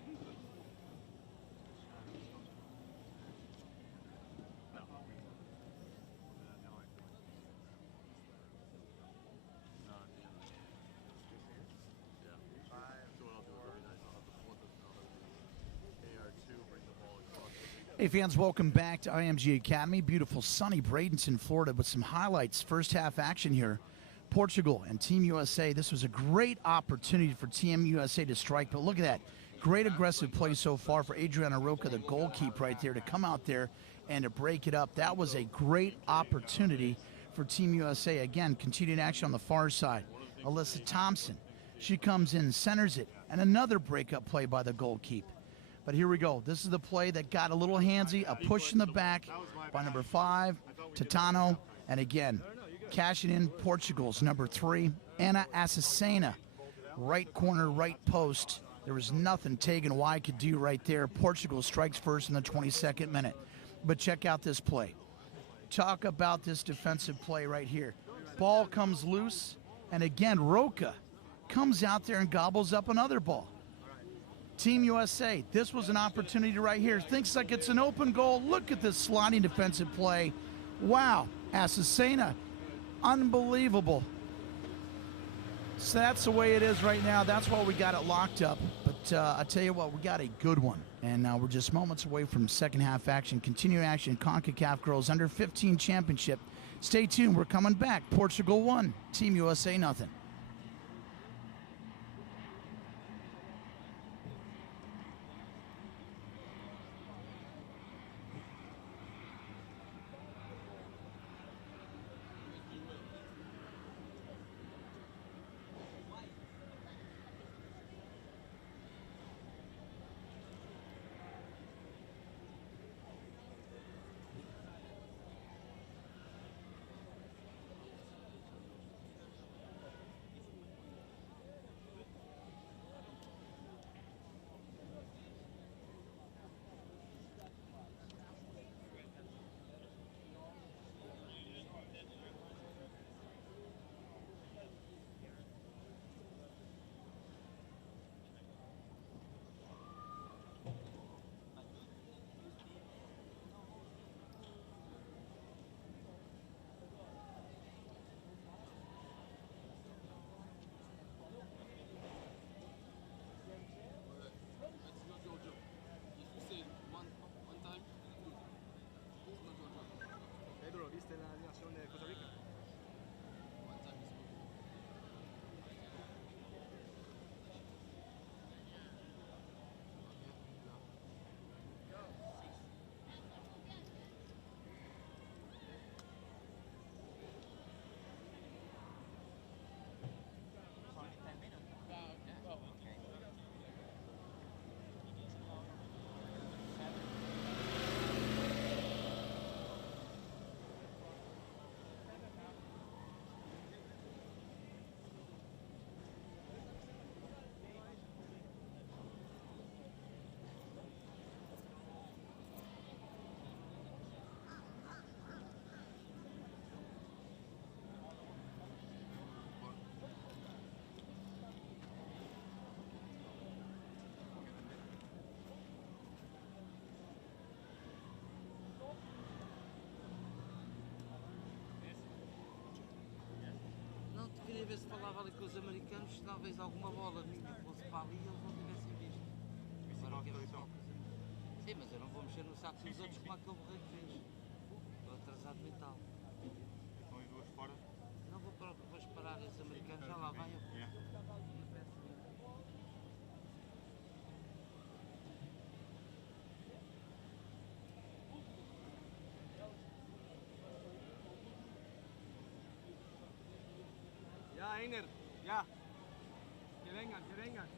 No. Yeah. So what I'll do very nice. I'll have to flip it now. AR2, bring the ball across. Hey fans, welcome back to IMG Academy. Beautiful sunny Bradenton, Florida, with some highlights. First half action here. Portugal and Team USA. This was a great opportunity for Team USA to strike, but look at that. Great aggressive play so far for Adriana Roca, the goalkeeper right there, to come out there and to break it up. That was a great opportunity for Team USA. Again, continued action on the far side. Alyssa Thompson, she comes in, centers it, and another breakup play by the goalkeeper. But here we go. This is the play that got a little handsy, a push in the back by number 5, Titano, and again, cashing in Portugal's number 3, Ana Assassena. Right corner, right post. There was nothing Tegan White could do right there. Portugal strikes first in the 22nd minute. But check out this play. Talk about this defensive play right here. Ball comes loose, and again, Roca comes out there and gobbles up another ball. Team USA, this was an opportunity right here. Thinks like it's an open goal. Look at this sliding defensive play. Wow, Assassena, unbelievable. So that's the way it is right now. That's why we got it locked up. But I tell you what, we got a good one. And we're just moments away from second half action. Continuing action, Concacaf Girls Under-15 Championship. Stay tuned, we're coming back. Portugal 1, Team USA nothing. Pedro, ¿viste la animación de Costa Rica? Não, te queria ver se falava ali com os americanos, se talvez alguma bola minha fosse para ali e eles não tivessem visto. Agora quero ver só com os americanos. Sim, mas eu não vou mexer no saco dos outros como aquele borrego fez. Estou atrasado mental. Estão aí duas fora. Não vou parar esses americanos, já lá vai eu. Ya, Einer, ya. Que vengan, que vengan.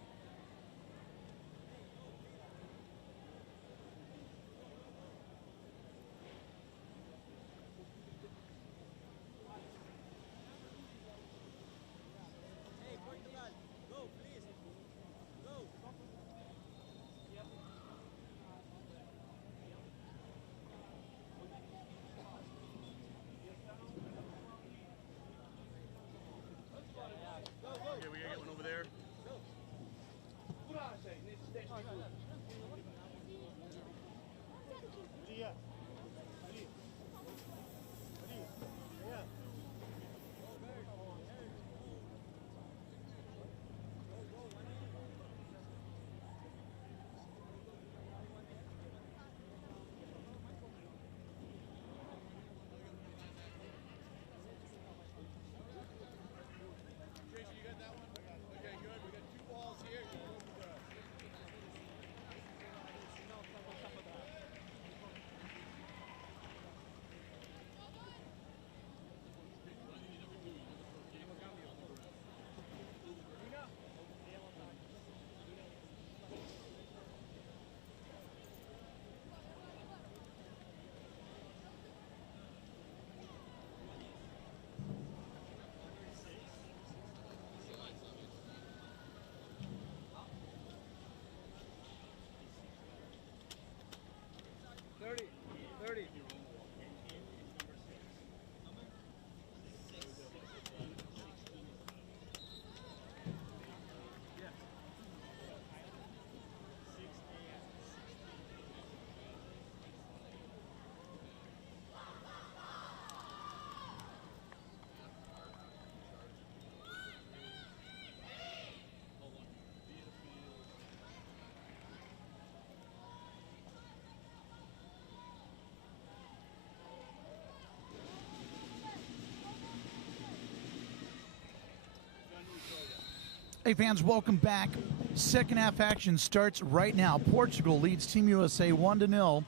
Hey fans, welcome back. Second half action starts right now. Portugal leads Team USA 1-0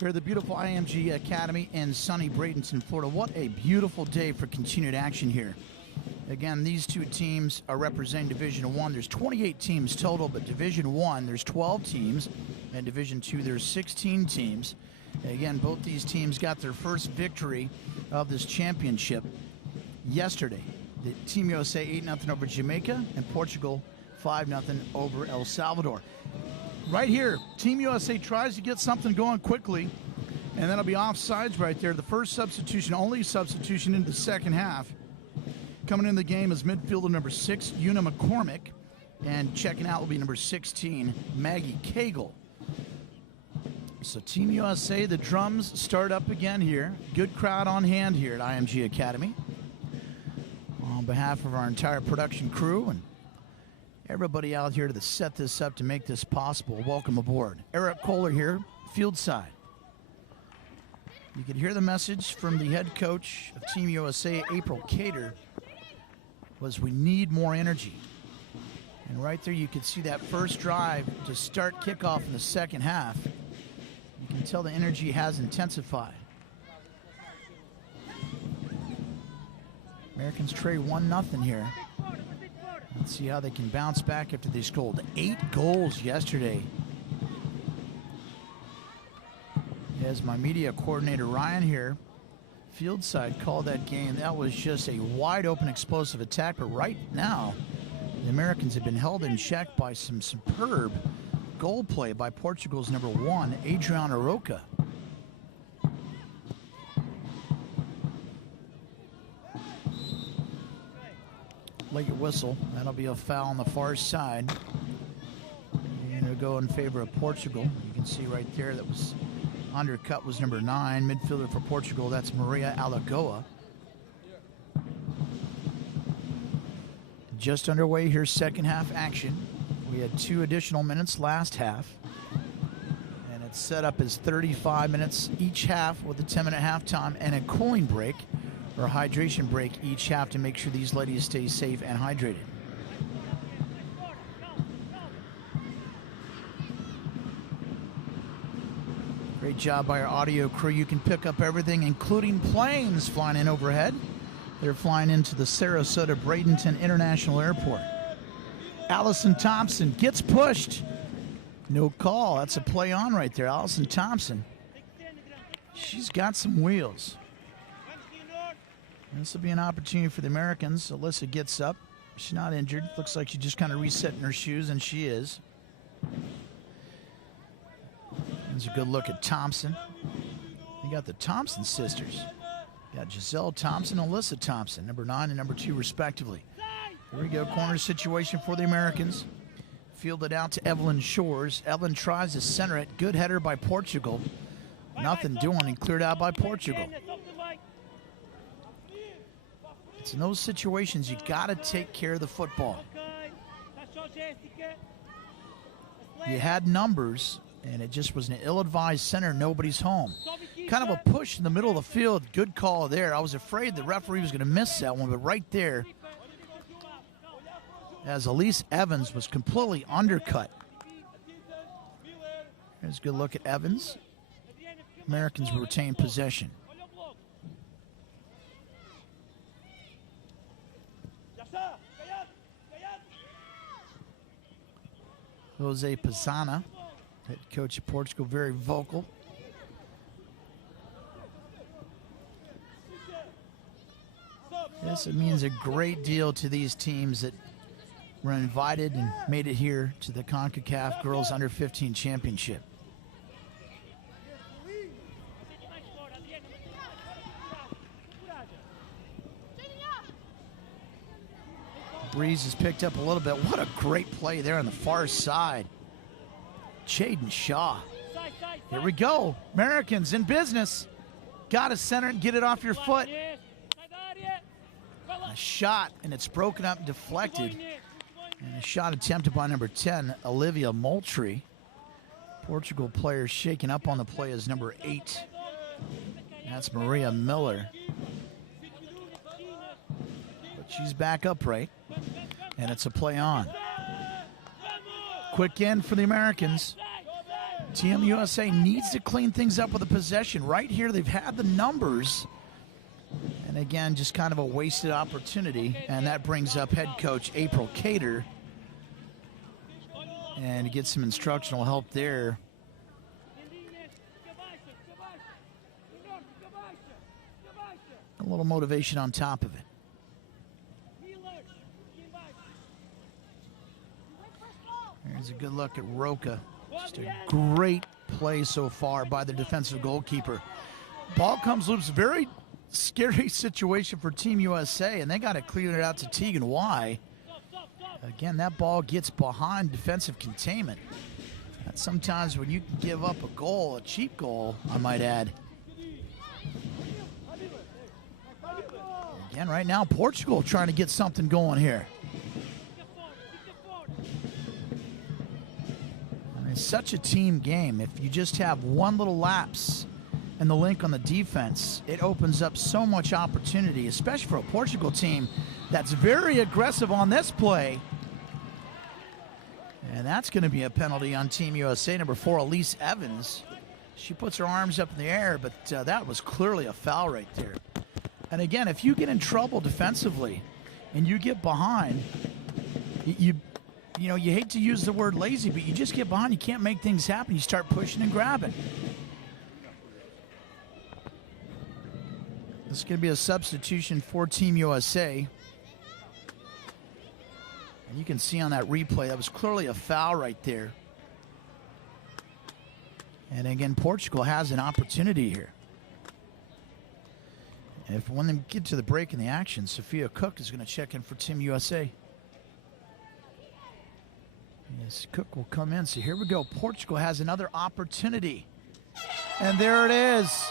here at the beautiful IMG Academy in sunny Bradenton, Florida. What a beautiful day for continued action here. Again, these two teams are representing Division 1. There's 28 teams total, but Division 1, there's 12 teams. And Division 2, there's 16 teams. Again, both these teams got their first victory of this championship yesterday. The Team USA 8-0 over Jamaica, and Portugal 5-0 over El Salvador. Right here, Team USA tries to get something going quickly, and that'll be offsides right there. The first substitution, only substitution in the second half. Coming in the game is midfielder number 6, Una McCormick, and checking out will be number 16, Maggie Cagle. So Team USA, the drums start up again here. Good crowd on hand here at IMG Academy. On behalf of our entire production crew and everybody out here to set this up to make this possible, welcome aboard. Eric Kohler here, field side. You could hear the message from the head coach of Team USA, April Cater, was we need more energy. And right there you could see that first drive to start kickoff in the second half. You can tell the energy has intensified. Americans trail 1-0 here. Let's see how they can bounce back after they scored 8 goals yesterday. As my media coordinator Ryan here, field side, called that game. That was just a wide open explosive attack, but right now the Americans have been held in check by some superb goal play by Portugal's number 1, Adriana Roca. Late whistle. That'll be a foul on the far side. And it'll go in favor of Portugal. You can see right there that was undercut was number 9, midfielder for Portugal. That's Maria Alagoa. Just underway here, second half action. We had 2 additional minutes last half. And it's set up as 35 minutes each half with a 10-minute halftime and a cooling break or hydration break each half to make sure these ladies stay safe and hydrated. Great job by our audio crew. You can pick up everything, including planes flying in overhead. They're flying into the Sarasota Bradenton International Airport. Allison Thompson gets pushed. No call. That's a play on right there. Allison Thompson. She's got some wheels. This will be an opportunity for the Americans. Alyssa gets up. She's not injured. Looks like she's just kind of resetting her shoes, and she is. There's a good look at Thompson. You got the Thompson sisters. You got Giselle Thompson and Alyssa Thompson, number 9 and number 2 respectively. Here we go, corner situation for the Americans. Fielded out to Evelyn Shores. Evelyn tries to center it. Good header by Portugal. Nothing doing and cleared out by Portugal. It's in those situations you got to take care of the football. You had numbers, and it just was an ill-advised center. Nobody's home. Kind of a push in the middle of the field. Good call there. I was afraid the referee was going to miss that one, but right there, as Elise Evans was completely undercut. Here's a good look at Evans. Americans will retain possession. Jose Pazana, head coach of Portugal, very vocal. Yes, it means a great deal to these teams that were invited and made it here to the CONCACAF Girls Under-15 Championship. Breeze has picked up a little bit. What a great play there on the far side. Jaden Shaw. Here we go. Americans in business. Got to center and get it off your foot. A shot, and it's broken up and deflected. And a shot attempted by number 10, Olivia Moultrie. Portugal player shaken up on the play is number 8. That's Maria Miller. But she's back upright. And it's a play on. Quick in for the Americans. Team USA needs to clean things up with a possession. Right here, they've had the numbers. And again, just kind of a wasted opportunity. And that brings up head coach April Cater. And get some instructional help there. A little motivation on top of it. There's a good look at Roca. Just a great play so far by the defensive goalkeeper. Ball comes loose. Very scary situation for Team USA, and they got to clear it out to Tegan Y. Again, that ball gets behind defensive containment. That's sometimes when you can give up a goal, a cheap goal, I might add. Again, right now, Portugal trying to get something going here. It's such a team game. If you just have one little lapse in the link on the defense, it opens up so much opportunity, especially for a Portugal team that's very aggressive on this play. And that's going to be a penalty on Team USA, number 4, Elise Evans. She puts her arms up in the air, but that was clearly a foul right there. And again, if you get in trouble defensively and you get behind, you hate to use the word lazy, but you just get behind. You can't make things happen. You start pushing and grabbing. This is going to be a substitution for Team USA. And you can see on that replay, that was clearly a foul right there. And again, Portugal has an opportunity here. And when they get to the break in the action, Sophia Cook is going to check in for Team USA. Yes, Cook will come in. So here we go. Portugal has another opportunity. And there it is.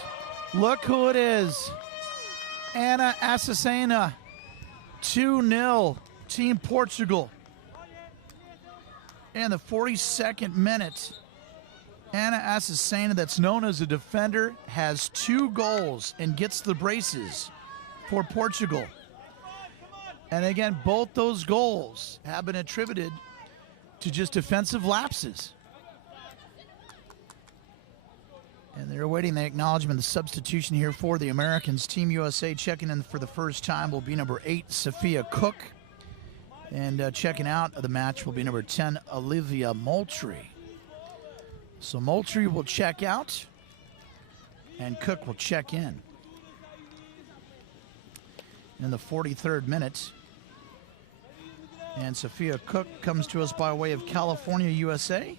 Look who it is. Ana Assassena. 2-0. Team Portugal. In the 42nd minute, Ana Assassena, that's known as a defender, has 2 goals and gets the braces for Portugal. And again, both those goals have been attributed to just defensive lapses. And they're awaiting the acknowledgement, the substitution here for the Americans. Team USA checking in for the first time will be number 8, Sophia Cook. And checking out of the match will be number 10, Olivia Moultrie. So Moultrie will check out, and Cook will check in. In the 43rd minute, and Sophia Cook comes to us by way of California, USA.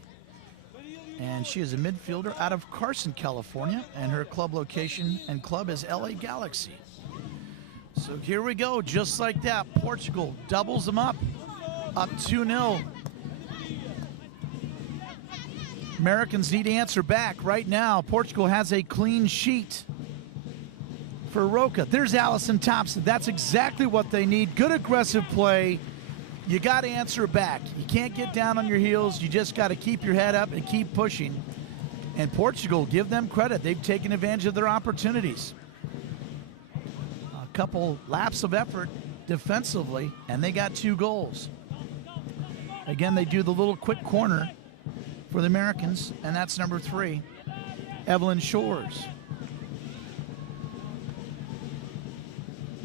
And she is a midfielder out of Carson, California, and her club location and club is LA Galaxy. So here we go, just like that. Portugal doubles them up 2-0. Americans need to answer back right now. Portugal has a clean sheet for Roca. There's Allison Thompson. That's exactly what they need. Good aggressive play. You got to answer back. You can't get down on your heels. You just got to keep your head up and keep pushing. And Portugal, give them credit. They've taken advantage of their opportunities. A couple laps of effort defensively, and they got 2 goals. Again, they do the little quick corner for the Americans, and that's number 3, Evelyn Shores.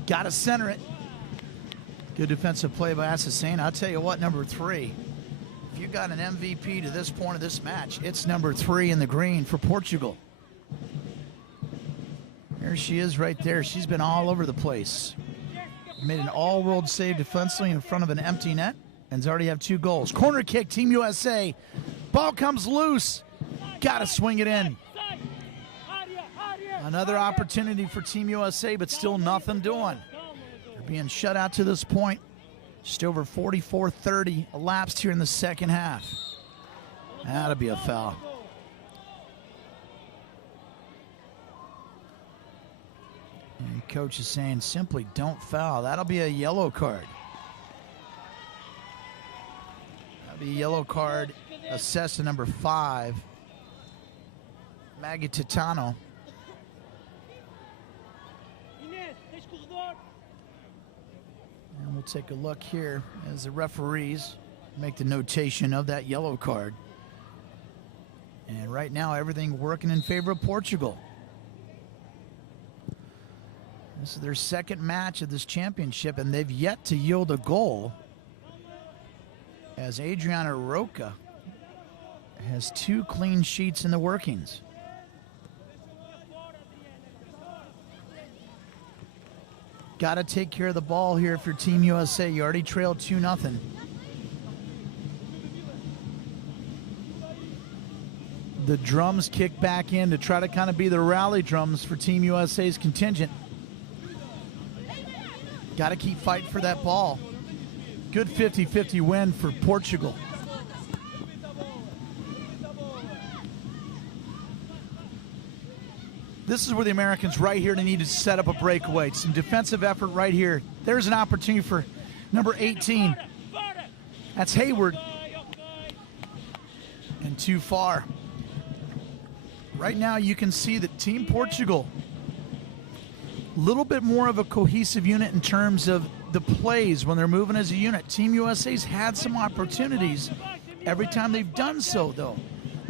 Got to center it. Good defensive play by Assassena. I'll tell you what, number 3, if you got an MVP to this point of this match, it's number 3 in the green for Portugal. There she is right there. She's been all over the place. Made an all-world save defensively in front of an empty net, and has already have 2 goals. Corner kick, Team USA. Ball comes loose. Got to swing it in. Another opportunity for Team USA, but still nothing doing. They're being shut out to this point. Just over 44:30 elapsed here in the second half. That'll be a foul. And coach is saying simply don't foul. That'll be a yellow card. That'll be a yellow card assessed to number 5, Maggie Titano. And We'll take a look here as the referees make the notation of that yellow card. And right now, everything working in favor of Portugal. This is their second match of this championship, and they've yet to yield a goal, as Adriana Roca has 2 clean sheets in the workings. Got to take care of the ball here if you're Team USA. You already trailed 2-0. The drums kick back in to try to kind of be the rally drums for Team USA's contingent. Got to keep fighting for that ball. Good 50-50 win for Portugal. This is where the Americans right here need to set up a breakaway. Some defensive effort right here. There's an opportunity for number 18. That's Hayward. And too far. Right now you can see that Team Portugal, a little bit more of a cohesive unit in terms of the plays when they're moving as a unit. Team USA's had some opportunities. Every time they've done so, though,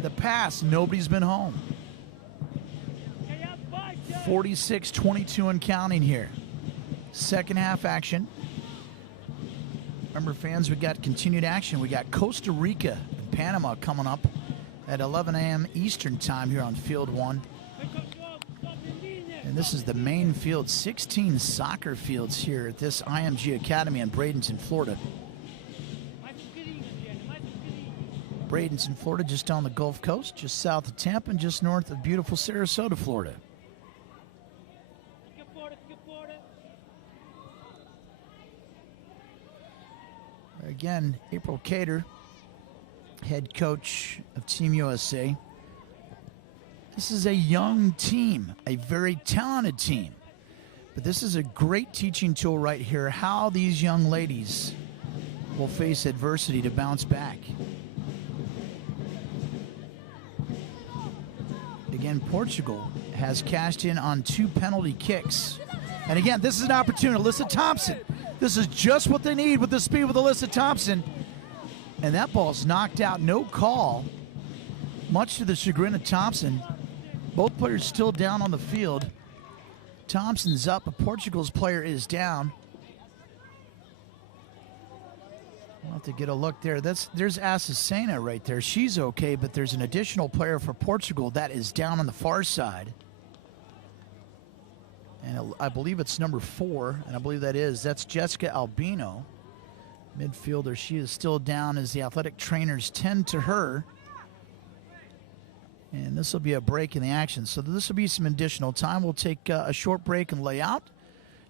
the pass, nobody's been home. 46-22 and counting here. Second half action. Remember, fans, we got continued action. We got Costa Rica and Panama coming up at 11 a.m. Eastern time here on Field 1. And this is the main field, 16 soccer fields here at this IMG Academy in Bradenton, Florida. Bradenton, Florida, just on the Gulf Coast, just south of Tampa and just north of beautiful Sarasota, Florida. Again, April Cater, head coach of Team USA. This is a young team, a very talented team. But this is a great teaching tool right here, how these young ladies will face adversity to bounce back. Again, Portugal has cashed in on 2 penalty kicks. And again, this is an opportunity. Alyssa Thompson. This is just what they need with the speed with Alyssa Thompson. And that ball's knocked out, no call. Much to the chagrin of Thompson. Both players still down on the field. Thompson's up, but Portugal's player is down. We'll have to get a look there. There's Azucena right there. She's okay, but there's an additional player for Portugal that is down on the far side. And I believe it's number 4, and I believe that's Jessica Albino, midfielder. She is still down as the athletic trainers tend to her. And this will be a break in the action. So this will be some additional time. We'll take a short break and lay out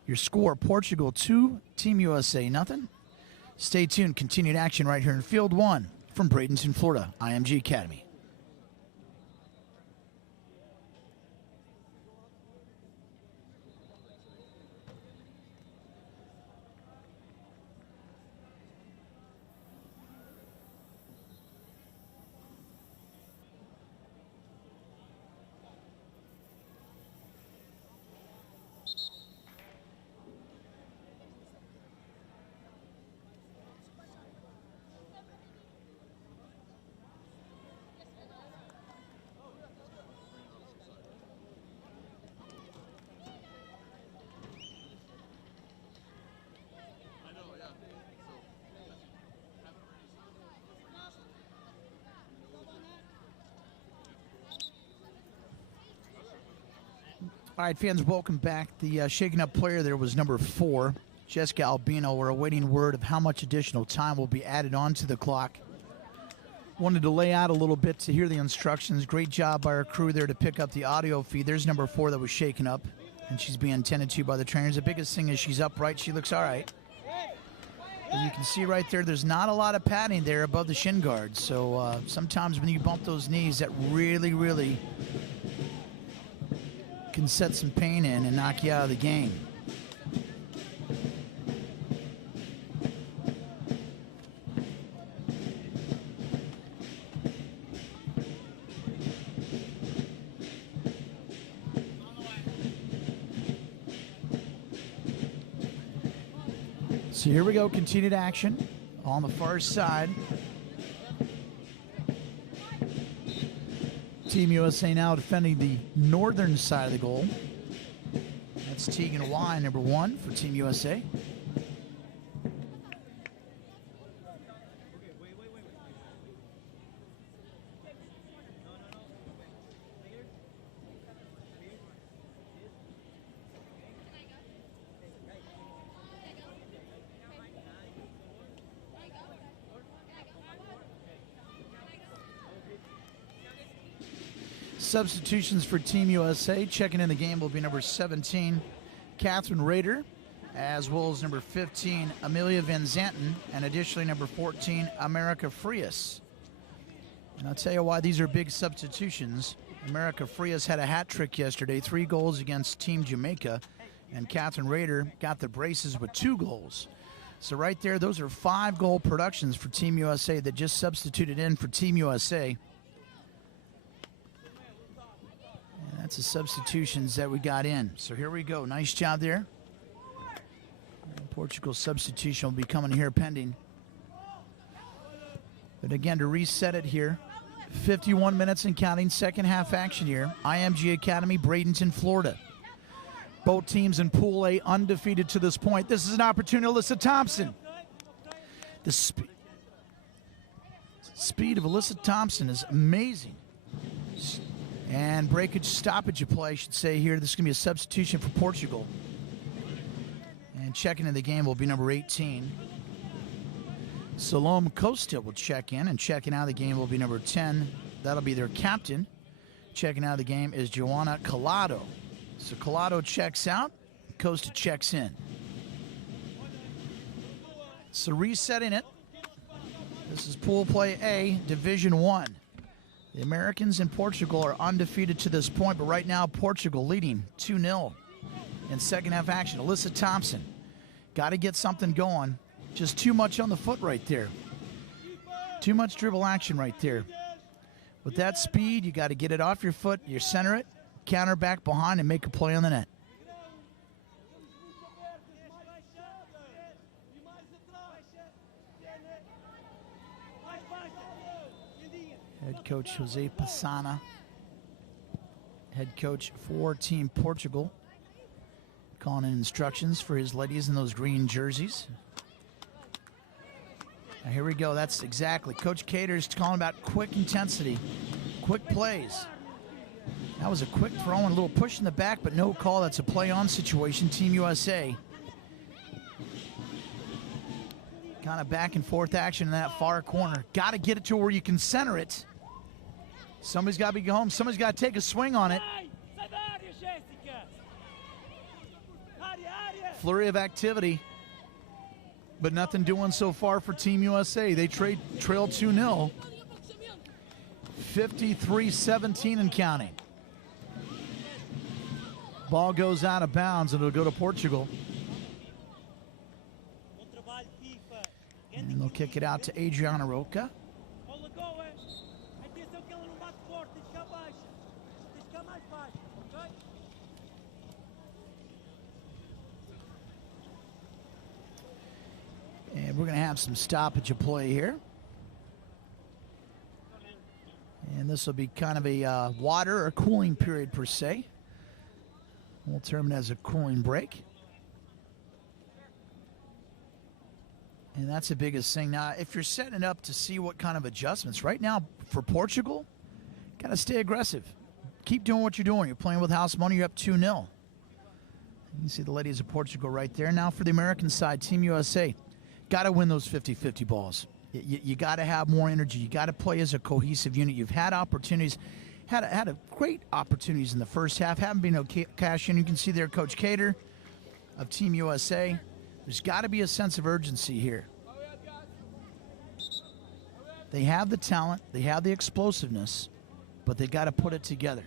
your score. Portugal 2, Team USA nothing. Stay tuned. Continued action right here in Field 1 from Bradenton, Florida, IMG Academy. All right, fans, welcome back. The shaken up player there was number 4, Jessica Albino. We're awaiting word of how much additional time will be added onto the clock. Wanted to lay out a little bit to hear the instructions. Great job by our crew there to pick up the audio feed. There's number 4 that was shaken up, and she's being tended to by the trainers. The biggest thing is she's upright. She looks all right. As you can see right there, there's not a lot of padding there above the shin guard. So sometimes when you bump those knees, that really, really can set some pain in and knock you out of the game. So here we go, continued action on the far side. Team USA now defending the northern side of the goal. That's Tegan Y, number 1 for Team USA. Substitutions for Team USA. Checking in the game will be number 17, Catherine Rader, as well as number 15, Amelia Van Zanten, and additionally number 14, America Frias. And I'll tell you why these are big substitutions. America Frias had a hat trick yesterday, 3 goals against Team Jamaica, and Catherine Rader got the braces with 2 goals. So right there, those are 5-goal productions for Team USA that just substituted in for Team USA. That's the substitutions that we got in. So here we go. Nice job there. Portugal's substitution will be coming here pending. But again, to reset it here, 51 minutes and counting, second half action here. IMG Academy, Bradenton, Florida. Both teams in Pool A undefeated to this point. This is an opportunity. Alyssa Thompson. The speed of Alyssa Thompson is amazing. And breakage stoppage of play, I should say here. This is going to be a substitution for Portugal. And checking in the game will be number 18. Salome Costa will check in, and checking out of the game will be number 10. That'll be their captain. Checking out of the game is Joanna Collado. So Collado checks out, Costa checks in. So resetting it. This is Pool Play A, Division 1. The Americans and Portugal are undefeated to this point, but right now Portugal leading 2-0 in second half action. Alyssa Thompson, got to get something going. Just too much on the foot right there. Too much dribble action right there. With that speed, you got to get it off your foot, you center it, counter back behind, and make a play on the net. Head coach Jose Passana, head coach for Team Portugal, calling in instructions for his ladies in those green jerseys. Now here we go. That's exactly. Coach Cater's calling about quick intensity, quick plays. That was a quick throw and a little push in the back, but no call. That's a play-on situation. Team USA. Kind of back and forth action in that far corner. Got to get it to where you can center it. Somebody's got to be home. Somebody's got to take a swing on it. Flurry of activity, but nothing doing so far for Team USA. They trail 2-0. 53-17 and counting. Ball goes out of bounds and it'll go to Portugal. And they'll kick it out to Adriana Roca. And we're going to have some stoppage of play here. And this will be kind of a water or cooling period per se. We'll term it as a cooling break. And that's the biggest thing. Now, if you're setting it up to see what kind of adjustments, right now for Portugal, got to stay aggressive. Keep doing what you're doing. You're playing with house money. You're up 2-0. You can see the ladies of Portugal right there. Now for the American side, Team USA. Got to win those 50-50 balls. You got to have more energy. You got to play as a cohesive unit. You've had opportunities, had a great opportunities in the first half. Haven't been able to cash in. You can see there Coach Cater of Team USA. There's got to be a sense of urgency here. They have the talent. They have the explosiveness, but they got to put it together.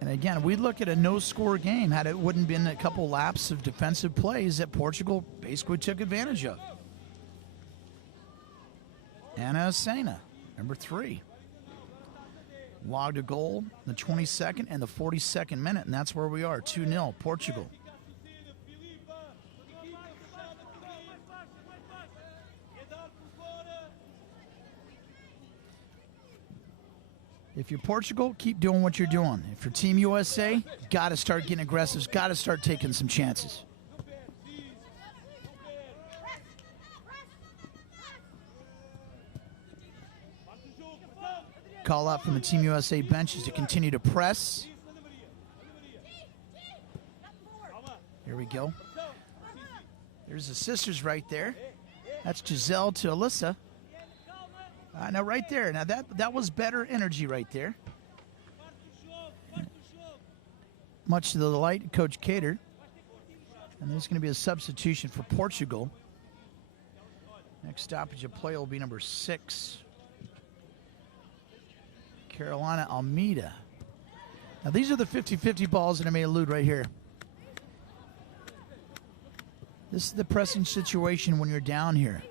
And again, we look at a no-score game had it wouldn't been a couple laps of defensive plays that Portugal basically took advantage of. Ana Asena, number 3. Logged a goal in the 22nd and the 42nd minute, and that's where we are, 2-0, Portugal. If you're Portugal, keep doing what you're doing. If you're Team USA, got to start getting aggressive, got to start taking some chances. Call out from the Team USA bench is to continue to press. Here we go. There's the sisters right there. That's Giselle to Alyssa. Now right there. Now that was better energy right there. Much to the delight of Coach Cater. And there's going to be a substitution for Portugal. Next stoppage of play will be number 6. Karolina Almeida. Now these are the 50-50 balls that I may elude right here. This is the pressing situation when you're down here.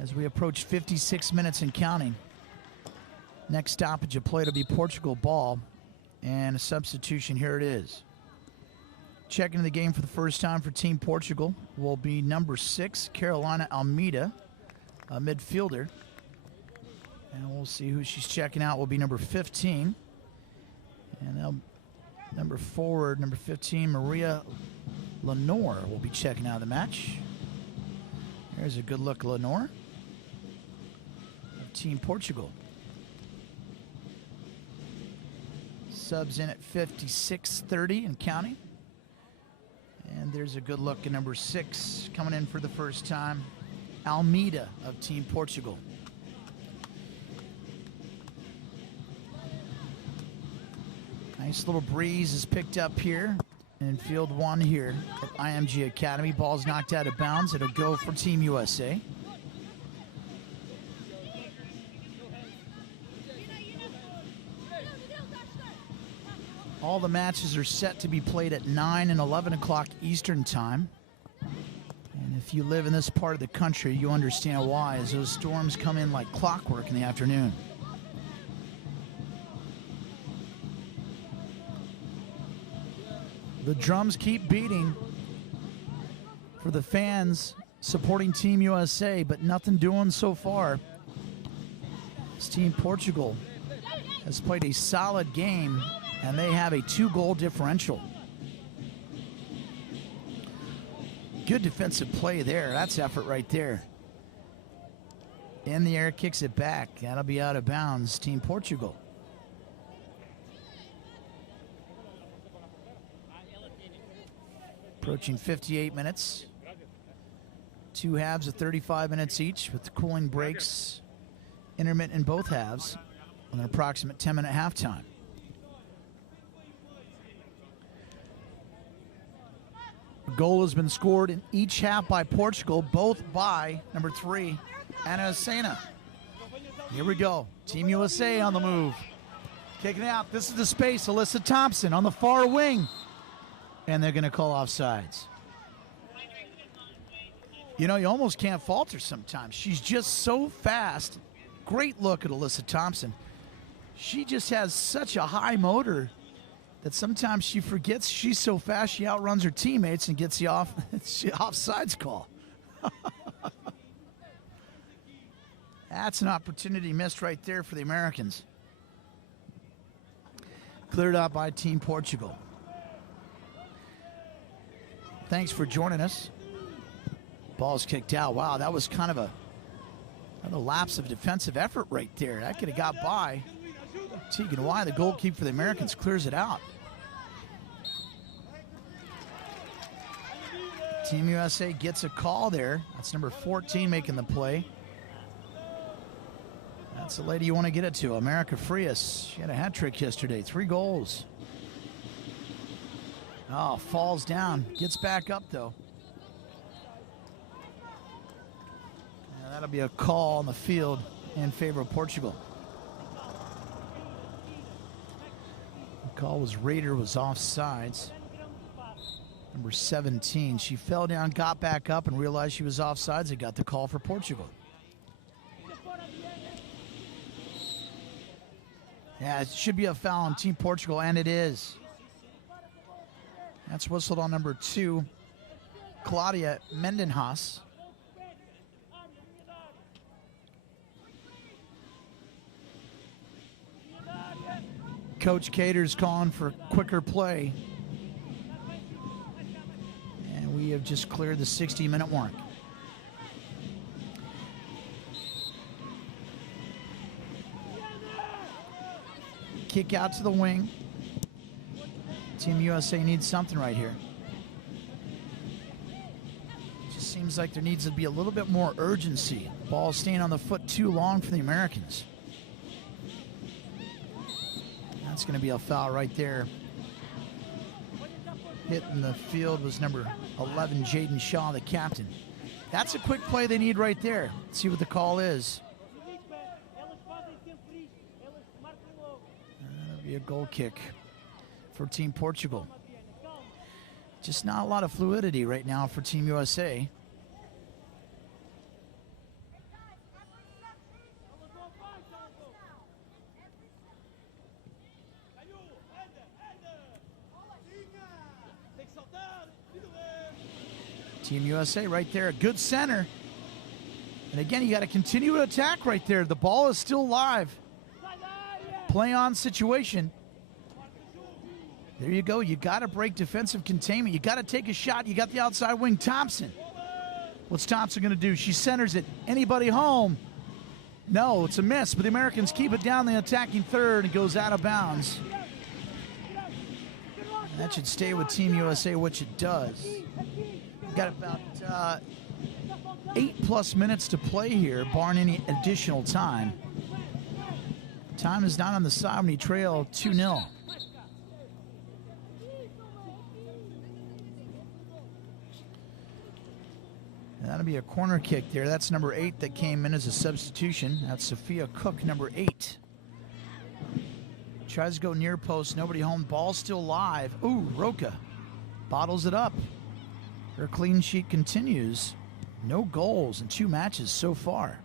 As we approach 56 minutes and counting. Next stoppage of play to be Portugal ball. And a substitution, here it is. Checking into the game for the first time for Team Portugal will be number 6, Karolina Almeida, a midfielder. And we'll see who she's checking out will be number 15. And number 15, Maria Lenore will be checking out of the match. There's a good look, Lenore, of Team Portugal. Subs in at 56:30 and counting. And there's a good look at number 6 coming in for the first time, Almeida of Team Portugal. Nice little breeze is picked up here in field 1 here at IMG Academy. Ball's knocked out of bounds. It'll go for Team USA. All the matches are set to be played at 9 and 11 o'clock Eastern time. And if you live in this part of the country, you understand why, as those storms come in like clockwork in the afternoon. The drums keep beating for the fans supporting Team USA, but nothing doing so far. This Team Portugal has played a solid game, and they have a 2-goal differential. Good defensive play there. That's effort right there. In the air, kicks it back. That'll be out of bounds, Team Portugal. Approaching 58 minutes. 2 halves of 35 minutes each, with the cooling breaks intermittent in both halves, with an approximate 10-minute halftime. A goal has been scored in each half by Portugal, both by number 3, Ana Sena. Here we go. Team USA on the move. Kicking out. This is the space. Alyssa Thompson on the far wing. And they're going to call offsides. You know, you almost can't fault her sometimes. She's just so fast. Great look at Alyssa Thompson. She just has such a high motor that sometimes she forgets she's so fast she outruns her teammates and gets the offsides call. That's an opportunity missed right there for the Americans. Cleared out by Team Portugal. Thanks for joining us. Ball's kicked out. Wow, that was kind of another lapse of defensive effort right there. That could have got by. Tegan Y, the goalkeeper for the Americans, clears it out. Team USA gets a call there. That's number 14 making the play. That's the lady you want to get it to, America Frias. She had a hat trick yesterday, 3 goals. Oh, falls down, gets back up though. And that'll be a call on the field in favor of Portugal. The call was Rader was offsides. Number 17, she fell down, got back up, and realized she was offsides and got the call for Portugal. Yeah, it should be a foul on Team Portugal, and it is. That's whistled on number 2, Claudia Mendenhas. Coach Cater's calling for quicker play. And we have just cleared the 60-minute mark. Kick out to the wing. Team USA needs something right here. Just seems like there needs to be a little bit more urgency. Ball staying on the foot too long for the Americans. That's going to be a foul right there. Hit in the field was number 11, Jaden Shaw, the captain. That's a quick play they need right there. Let's see what the call is. That'll be a goal kick for Team Portugal. Just not a lot of fluidity right now for Team USA. Team USA right there, a good center. And again, you got to continue to attack right there. The ball is still live. Play on situation. There you go. You got to break defensive containment. You got to take a shot. You got the outside wing, Thompson. What's Thompson going to do? She centers it. Anybody home? No, it's a miss, but the Americans keep it down the attacking third and goes out of bounds. And that should stay with Team USA, which it does. Got about 8+ minutes to play here, barring any additional time. Time is not on the side when you trail 2-0. That'll be a corner kick there. That's number 8 that came in as a substitution. That's Sophia Cook, number 8. Tries to go near post, nobody home. Ball still live. Ooh, Roca bottles it up. Her clean sheet continues. No goals in 2 matches so far.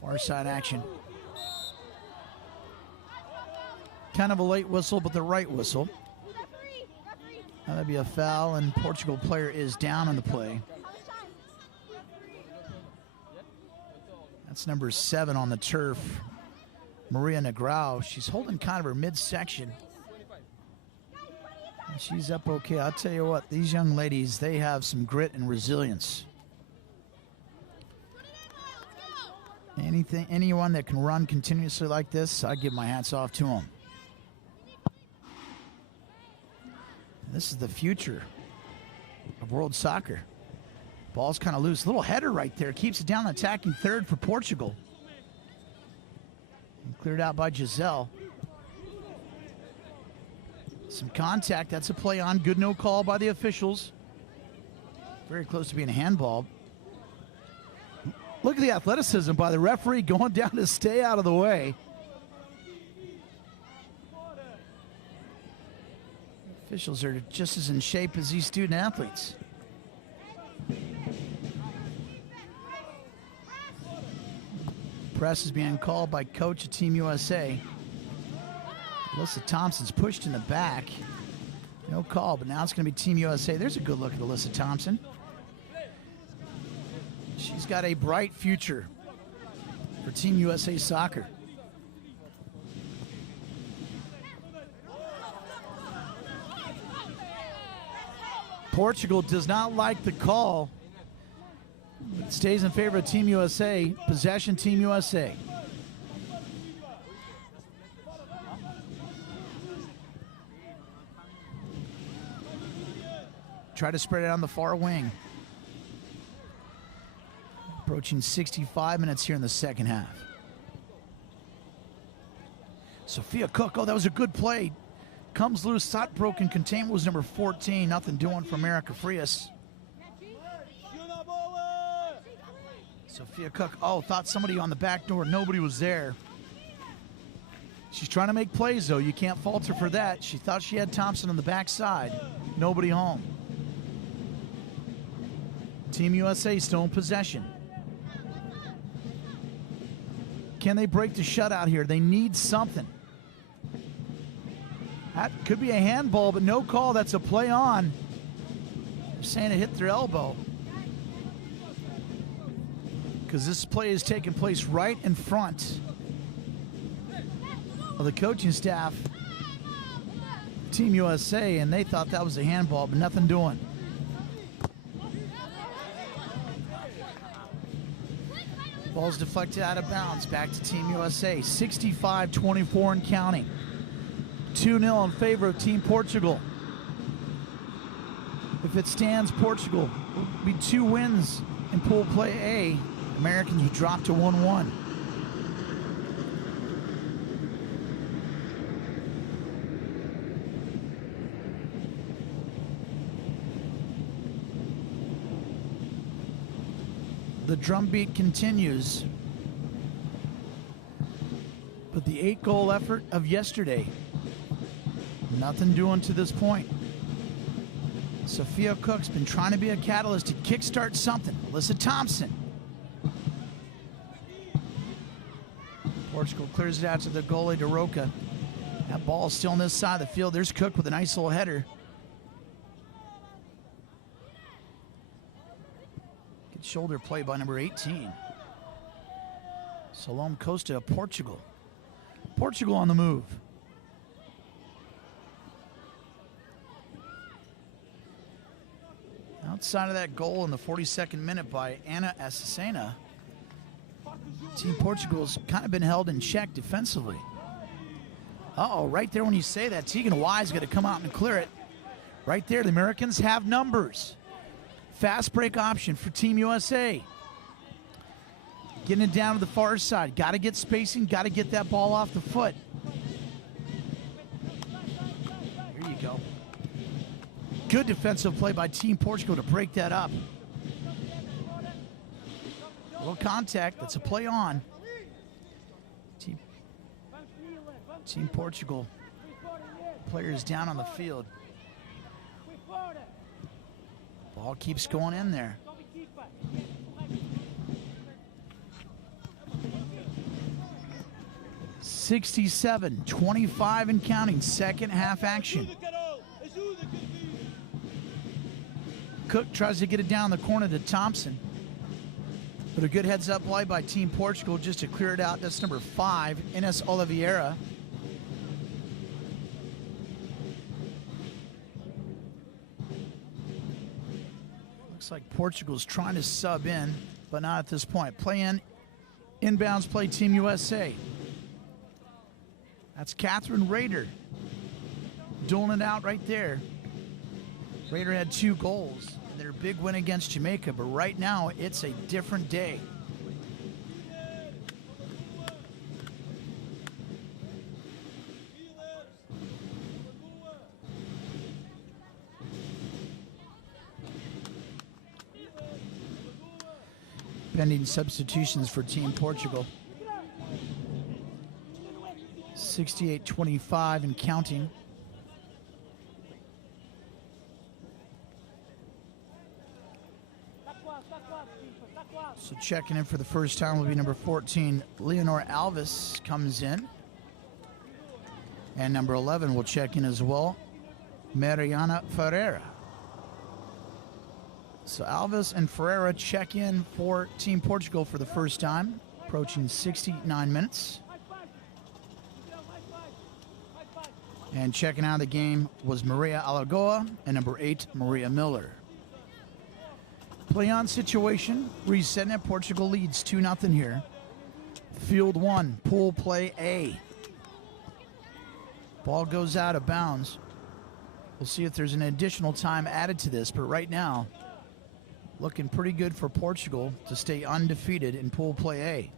Far side action. Kind of a late whistle, but the right whistle. That'll be a foul, and Portugal player is down on the play. That's number 7 on the turf. Maria Negrao, she's holding kind of her midsection. And she's up okay. I'll tell you what, these young ladies, they have some grit and resilience. Anyone that can run continuously like this, I give my hats off to them. This is the future of world soccer. Ball's kind of loose. Little header right there. Keeps it down attacking third for Portugal. Cleared out by Giselle. Some contact. That's a play on. Good no call by the officials. Very close to being a handball. Look at the athleticism by the referee going down to stay out of the way. Officials are just as in shape as these student athletes. Press is being called by coach of Team USA. Alyssa Thompson's pushed in the back. No call, but now it's going to be Team USA. There's a good look at Alyssa Thompson. She's got a bright future for Team USA soccer. Portugal does not like the call. It stays in favor of Team USA. Possession, Team USA. Try to spread it on the far wing. Approaching 65 minutes here in the second half. Sophia Cook, oh, that was a good play. Comes loose, shot broken, containment was number 14. Nothing doing for America Frias. Sophia Cook, oh, thought somebody on the back door. Nobody was there. She's trying to make plays, though. You can't fault her for that. She thought she had Thompson on the backside. Nobody home. Team USA still in possession. Can they break the shutout here? They need something. That could be a handball, but no call. That's a play on. They're saying it hit their elbow. because this play is taking place right in front of the coaching staff, Team USA, and they thought that was a handball, but nothing doing. Ball's deflected out of bounds, back to Team USA. 65-24 and counting. 2-0 in favor of Team Portugal. If it stands, Portugal will be 2 wins in pool play A. Americans would drop to 1-1. The drumbeat continues. But the 8-goal effort of yesterday, nothing doing to this point. Sophia Cook's been trying to be a catalyst to kickstart something. Alyssa Thompson. Portugal clears it out to the goalie, DeRoca. That ball is still on this side of the field. There's Cook with a nice little header. Good shoulder play by number 18. Salome Costa of Portugal. Portugal on the move. Outside of that goal in the 42nd minute by Ana Asesena, Team Portugal's kind of been held in check defensively. Uh-oh, right there when you say that, Tegan Wise got to come out and clear it. Right there, the Americans have numbers. Fast break option for Team USA. Getting it down to the far side. Got to get spacing, got to get that ball off the foot. Here you go. Good defensive play by Team Portugal to break that up. A little contact, that's a play on. Team Portugal. Players down on the field. Ball keeps going in there. (67-25) and counting. Second half action. Cook tries to get it down the corner to Thompson. But a good heads-up play by Team Portugal just to clear it out. That's number 5, Ines Oliveira. Looks like Portugal's trying to sub in, but not at this point. Play in, inbounds play Team USA. That's Catherine Rader doling it out right there. Rader had 2 goals. Their big win against Jamaica, but right now it's a different day. Pending substitutions for Team Portugal. 68-25 and counting. So checking in for the first time will be number 14, Leonor Alves comes in. And number 11 will check in as well, Mariana Ferreira. So Alves and Ferreira check in for Team Portugal for the first time, approaching 69 minutes. And checking out of the game was Maria Alagoa and number 8, Maria Miller. Play on situation, resetting it. Portugal leads 2-0 here. Field 1, pool play A. Ball goes out of bounds. We'll see if there's an additional time added to this, but right now, looking pretty good for Portugal to stay undefeated in pool play A.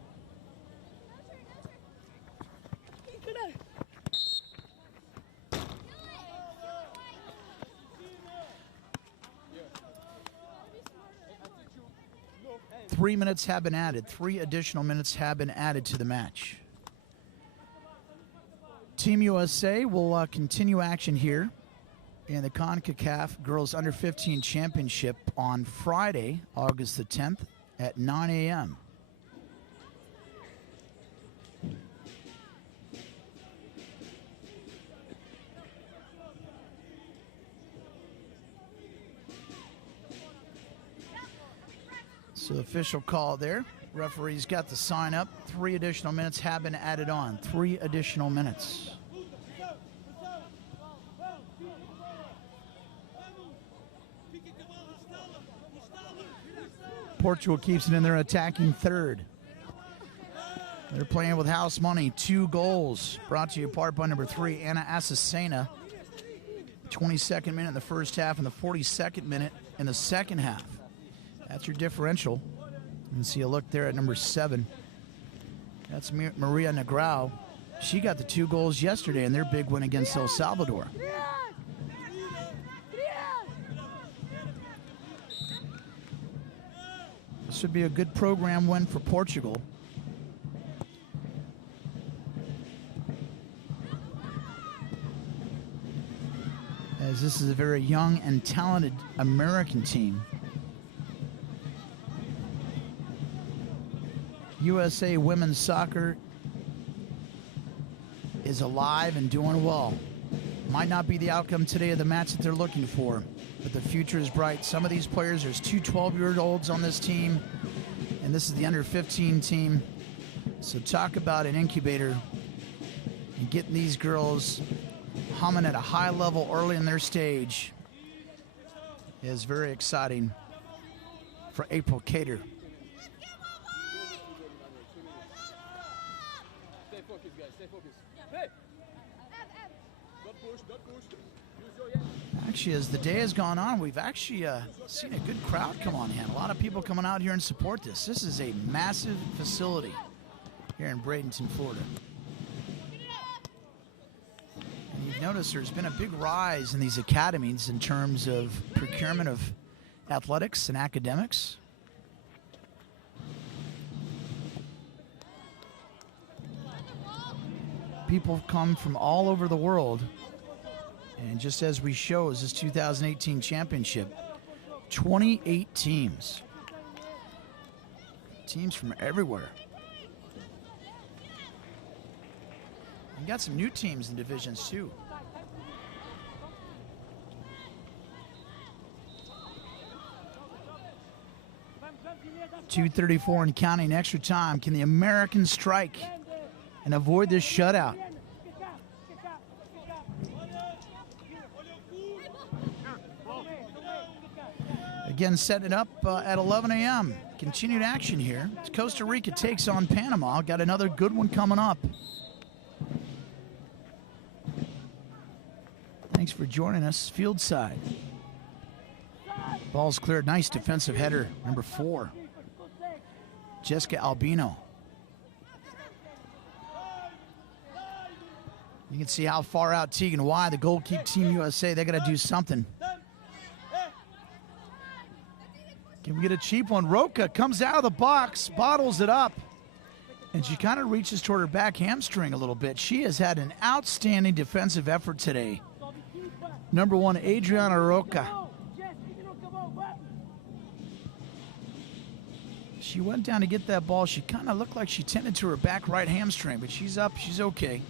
Three minutes have been added. 3 additional minutes have been added to the match. Team USA will continue action here in the CONCACAF Girls Under-15 Championship on Friday, August the 10th at 9 a.m. So official call there. Referee's got the sign up. 3 additional minutes have been added on. 3 additional minutes. Portugal keeps it in their attacking third. They're playing with house money. 2 goals brought to you apart by number 3, Ana Azucena. 22nd minute in the first half and the 42nd minute in the second half. That's your differential. You can see a look there at number 7. That's Maria Negrão. She got the 2 goals yesterday in their big win against El Salvador. This would be a good program win for Portugal. As this is a very young and talented American team. USA women's soccer is alive and doing well. Might not be the outcome today of the match that they're looking for, but the future is bright. Some of these players, there's 2 12-year-olds on this team, and this is the under-15 team. So talk about an incubator and getting these girls humming at a high level early in their stage is very exciting for April Cater. Stay focused, guys. Stay focused. Hey! Don't push. Don't push. Use your hands. Actually, as the day has gone on, we've actually seen a good crowd come on in. A lot of people coming out here and support this. This is a massive facility here in Bradenton, Florida. And you've noticed there's been a big rise in these academies in terms of procurement of athletics and academics. People come from all over the world. And just as we show is this 2018 championship, 28 teams. Teams from everywhere. You got some new teams in divisions too. .234 and counting extra time. Can the Americans strike and avoid this shutout? Again, setting it up at 11 a.m. Continued action here. Costa Rica takes on Panama. Got another good one coming up. Thanks for joining us, field side. Ball's cleared. Nice defensive header, number 4. Jessica Albino. You can see how far out Tegan Y, the goalkeeper Team USA, they got to do something. Can we get a cheap one? Roca comes out of the box, bottles it up, and she kind of reaches toward her back hamstring a little bit. She has had an outstanding defensive effort today. Number 1, Adriana Roca. She went down to get that ball. She kind of looked like she tended to her back right hamstring, but she's up. She's okay.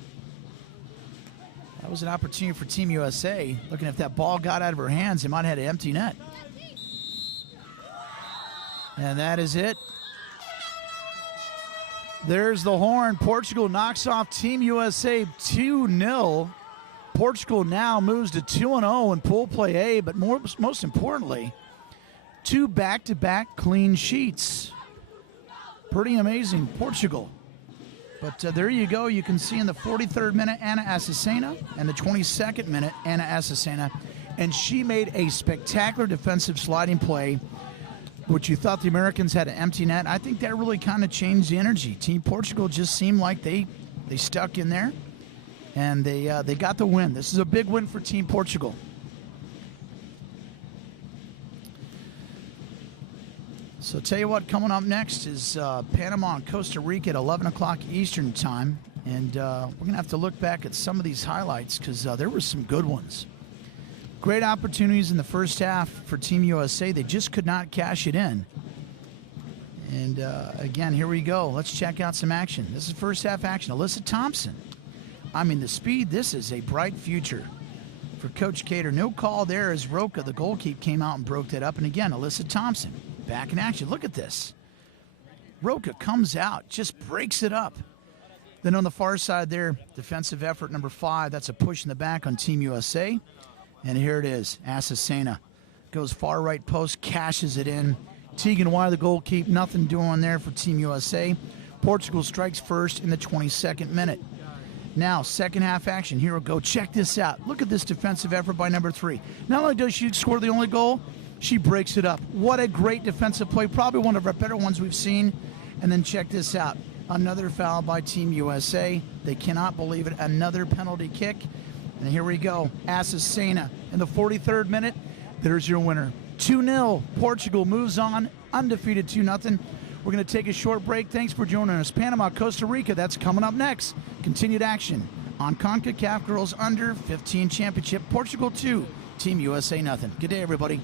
That was an opportunity for Team USA. Looking if that ball got out of her hands, they might have had an empty net. And that is it. There's the horn. Portugal knocks off Team USA 2-0. Portugal now moves to 2-0 in pool play A, but most importantly, 2 back-to-back clean sheets. Pretty amazing, Portugal. But there you go. You can see in the 43rd minute, Ana Azucena, and the 22nd minute, Ana Azucena. And she made a spectacular defensive sliding play, which you thought the Americans had an empty net. I think that really kind of changed the energy. Team Portugal just seemed like they stuck in there, and they got the win. This is a big win for Team Portugal. So tell you what, coming up next is Panama and Costa Rica at 11 o'clock Eastern time. And we're going to have to look back at some of these highlights because there were some good ones. Great opportunities in the first half for Team USA. They just could not cash it in. And again, here we go. Let's check out some action. This is first half action. Alyssa Thompson. I mean, the speed, this is a bright future for Coach Cater. No call there as Roca, the goalkeeper, came out and broke that up. And again, Alyssa Thompson back in action. Look at this. Roca comes out, just breaks it up. Then on the far side there, defensive effort number 5. That's a push in the back on Team USA. And here it is. Azucena goes far right post, cashes it in. Tegan Why, the goalkeeper, nothing doing there for Team USA. Portugal strikes first in the 22nd minute. Now, second half action. Here we go. Check this out. Look at this defensive effort by number 3. Not only does she score the only goal, she breaks it up. What a great defensive play. Probably one of our better ones we've seen. And then check this out. Another foul by Team USA. They cannot believe it. Another penalty kick. And here we go. Azucena in the 43rd minute. There's your winner. 2-0. Portugal moves on. Undefeated 2-0. We're going to take a short break. Thanks for joining us. Panama, Costa Rica. That's coming up next. Continued action on CONCACAF Girls Under-15 Championship. Portugal 2. Team USA nothing. Good day, everybody.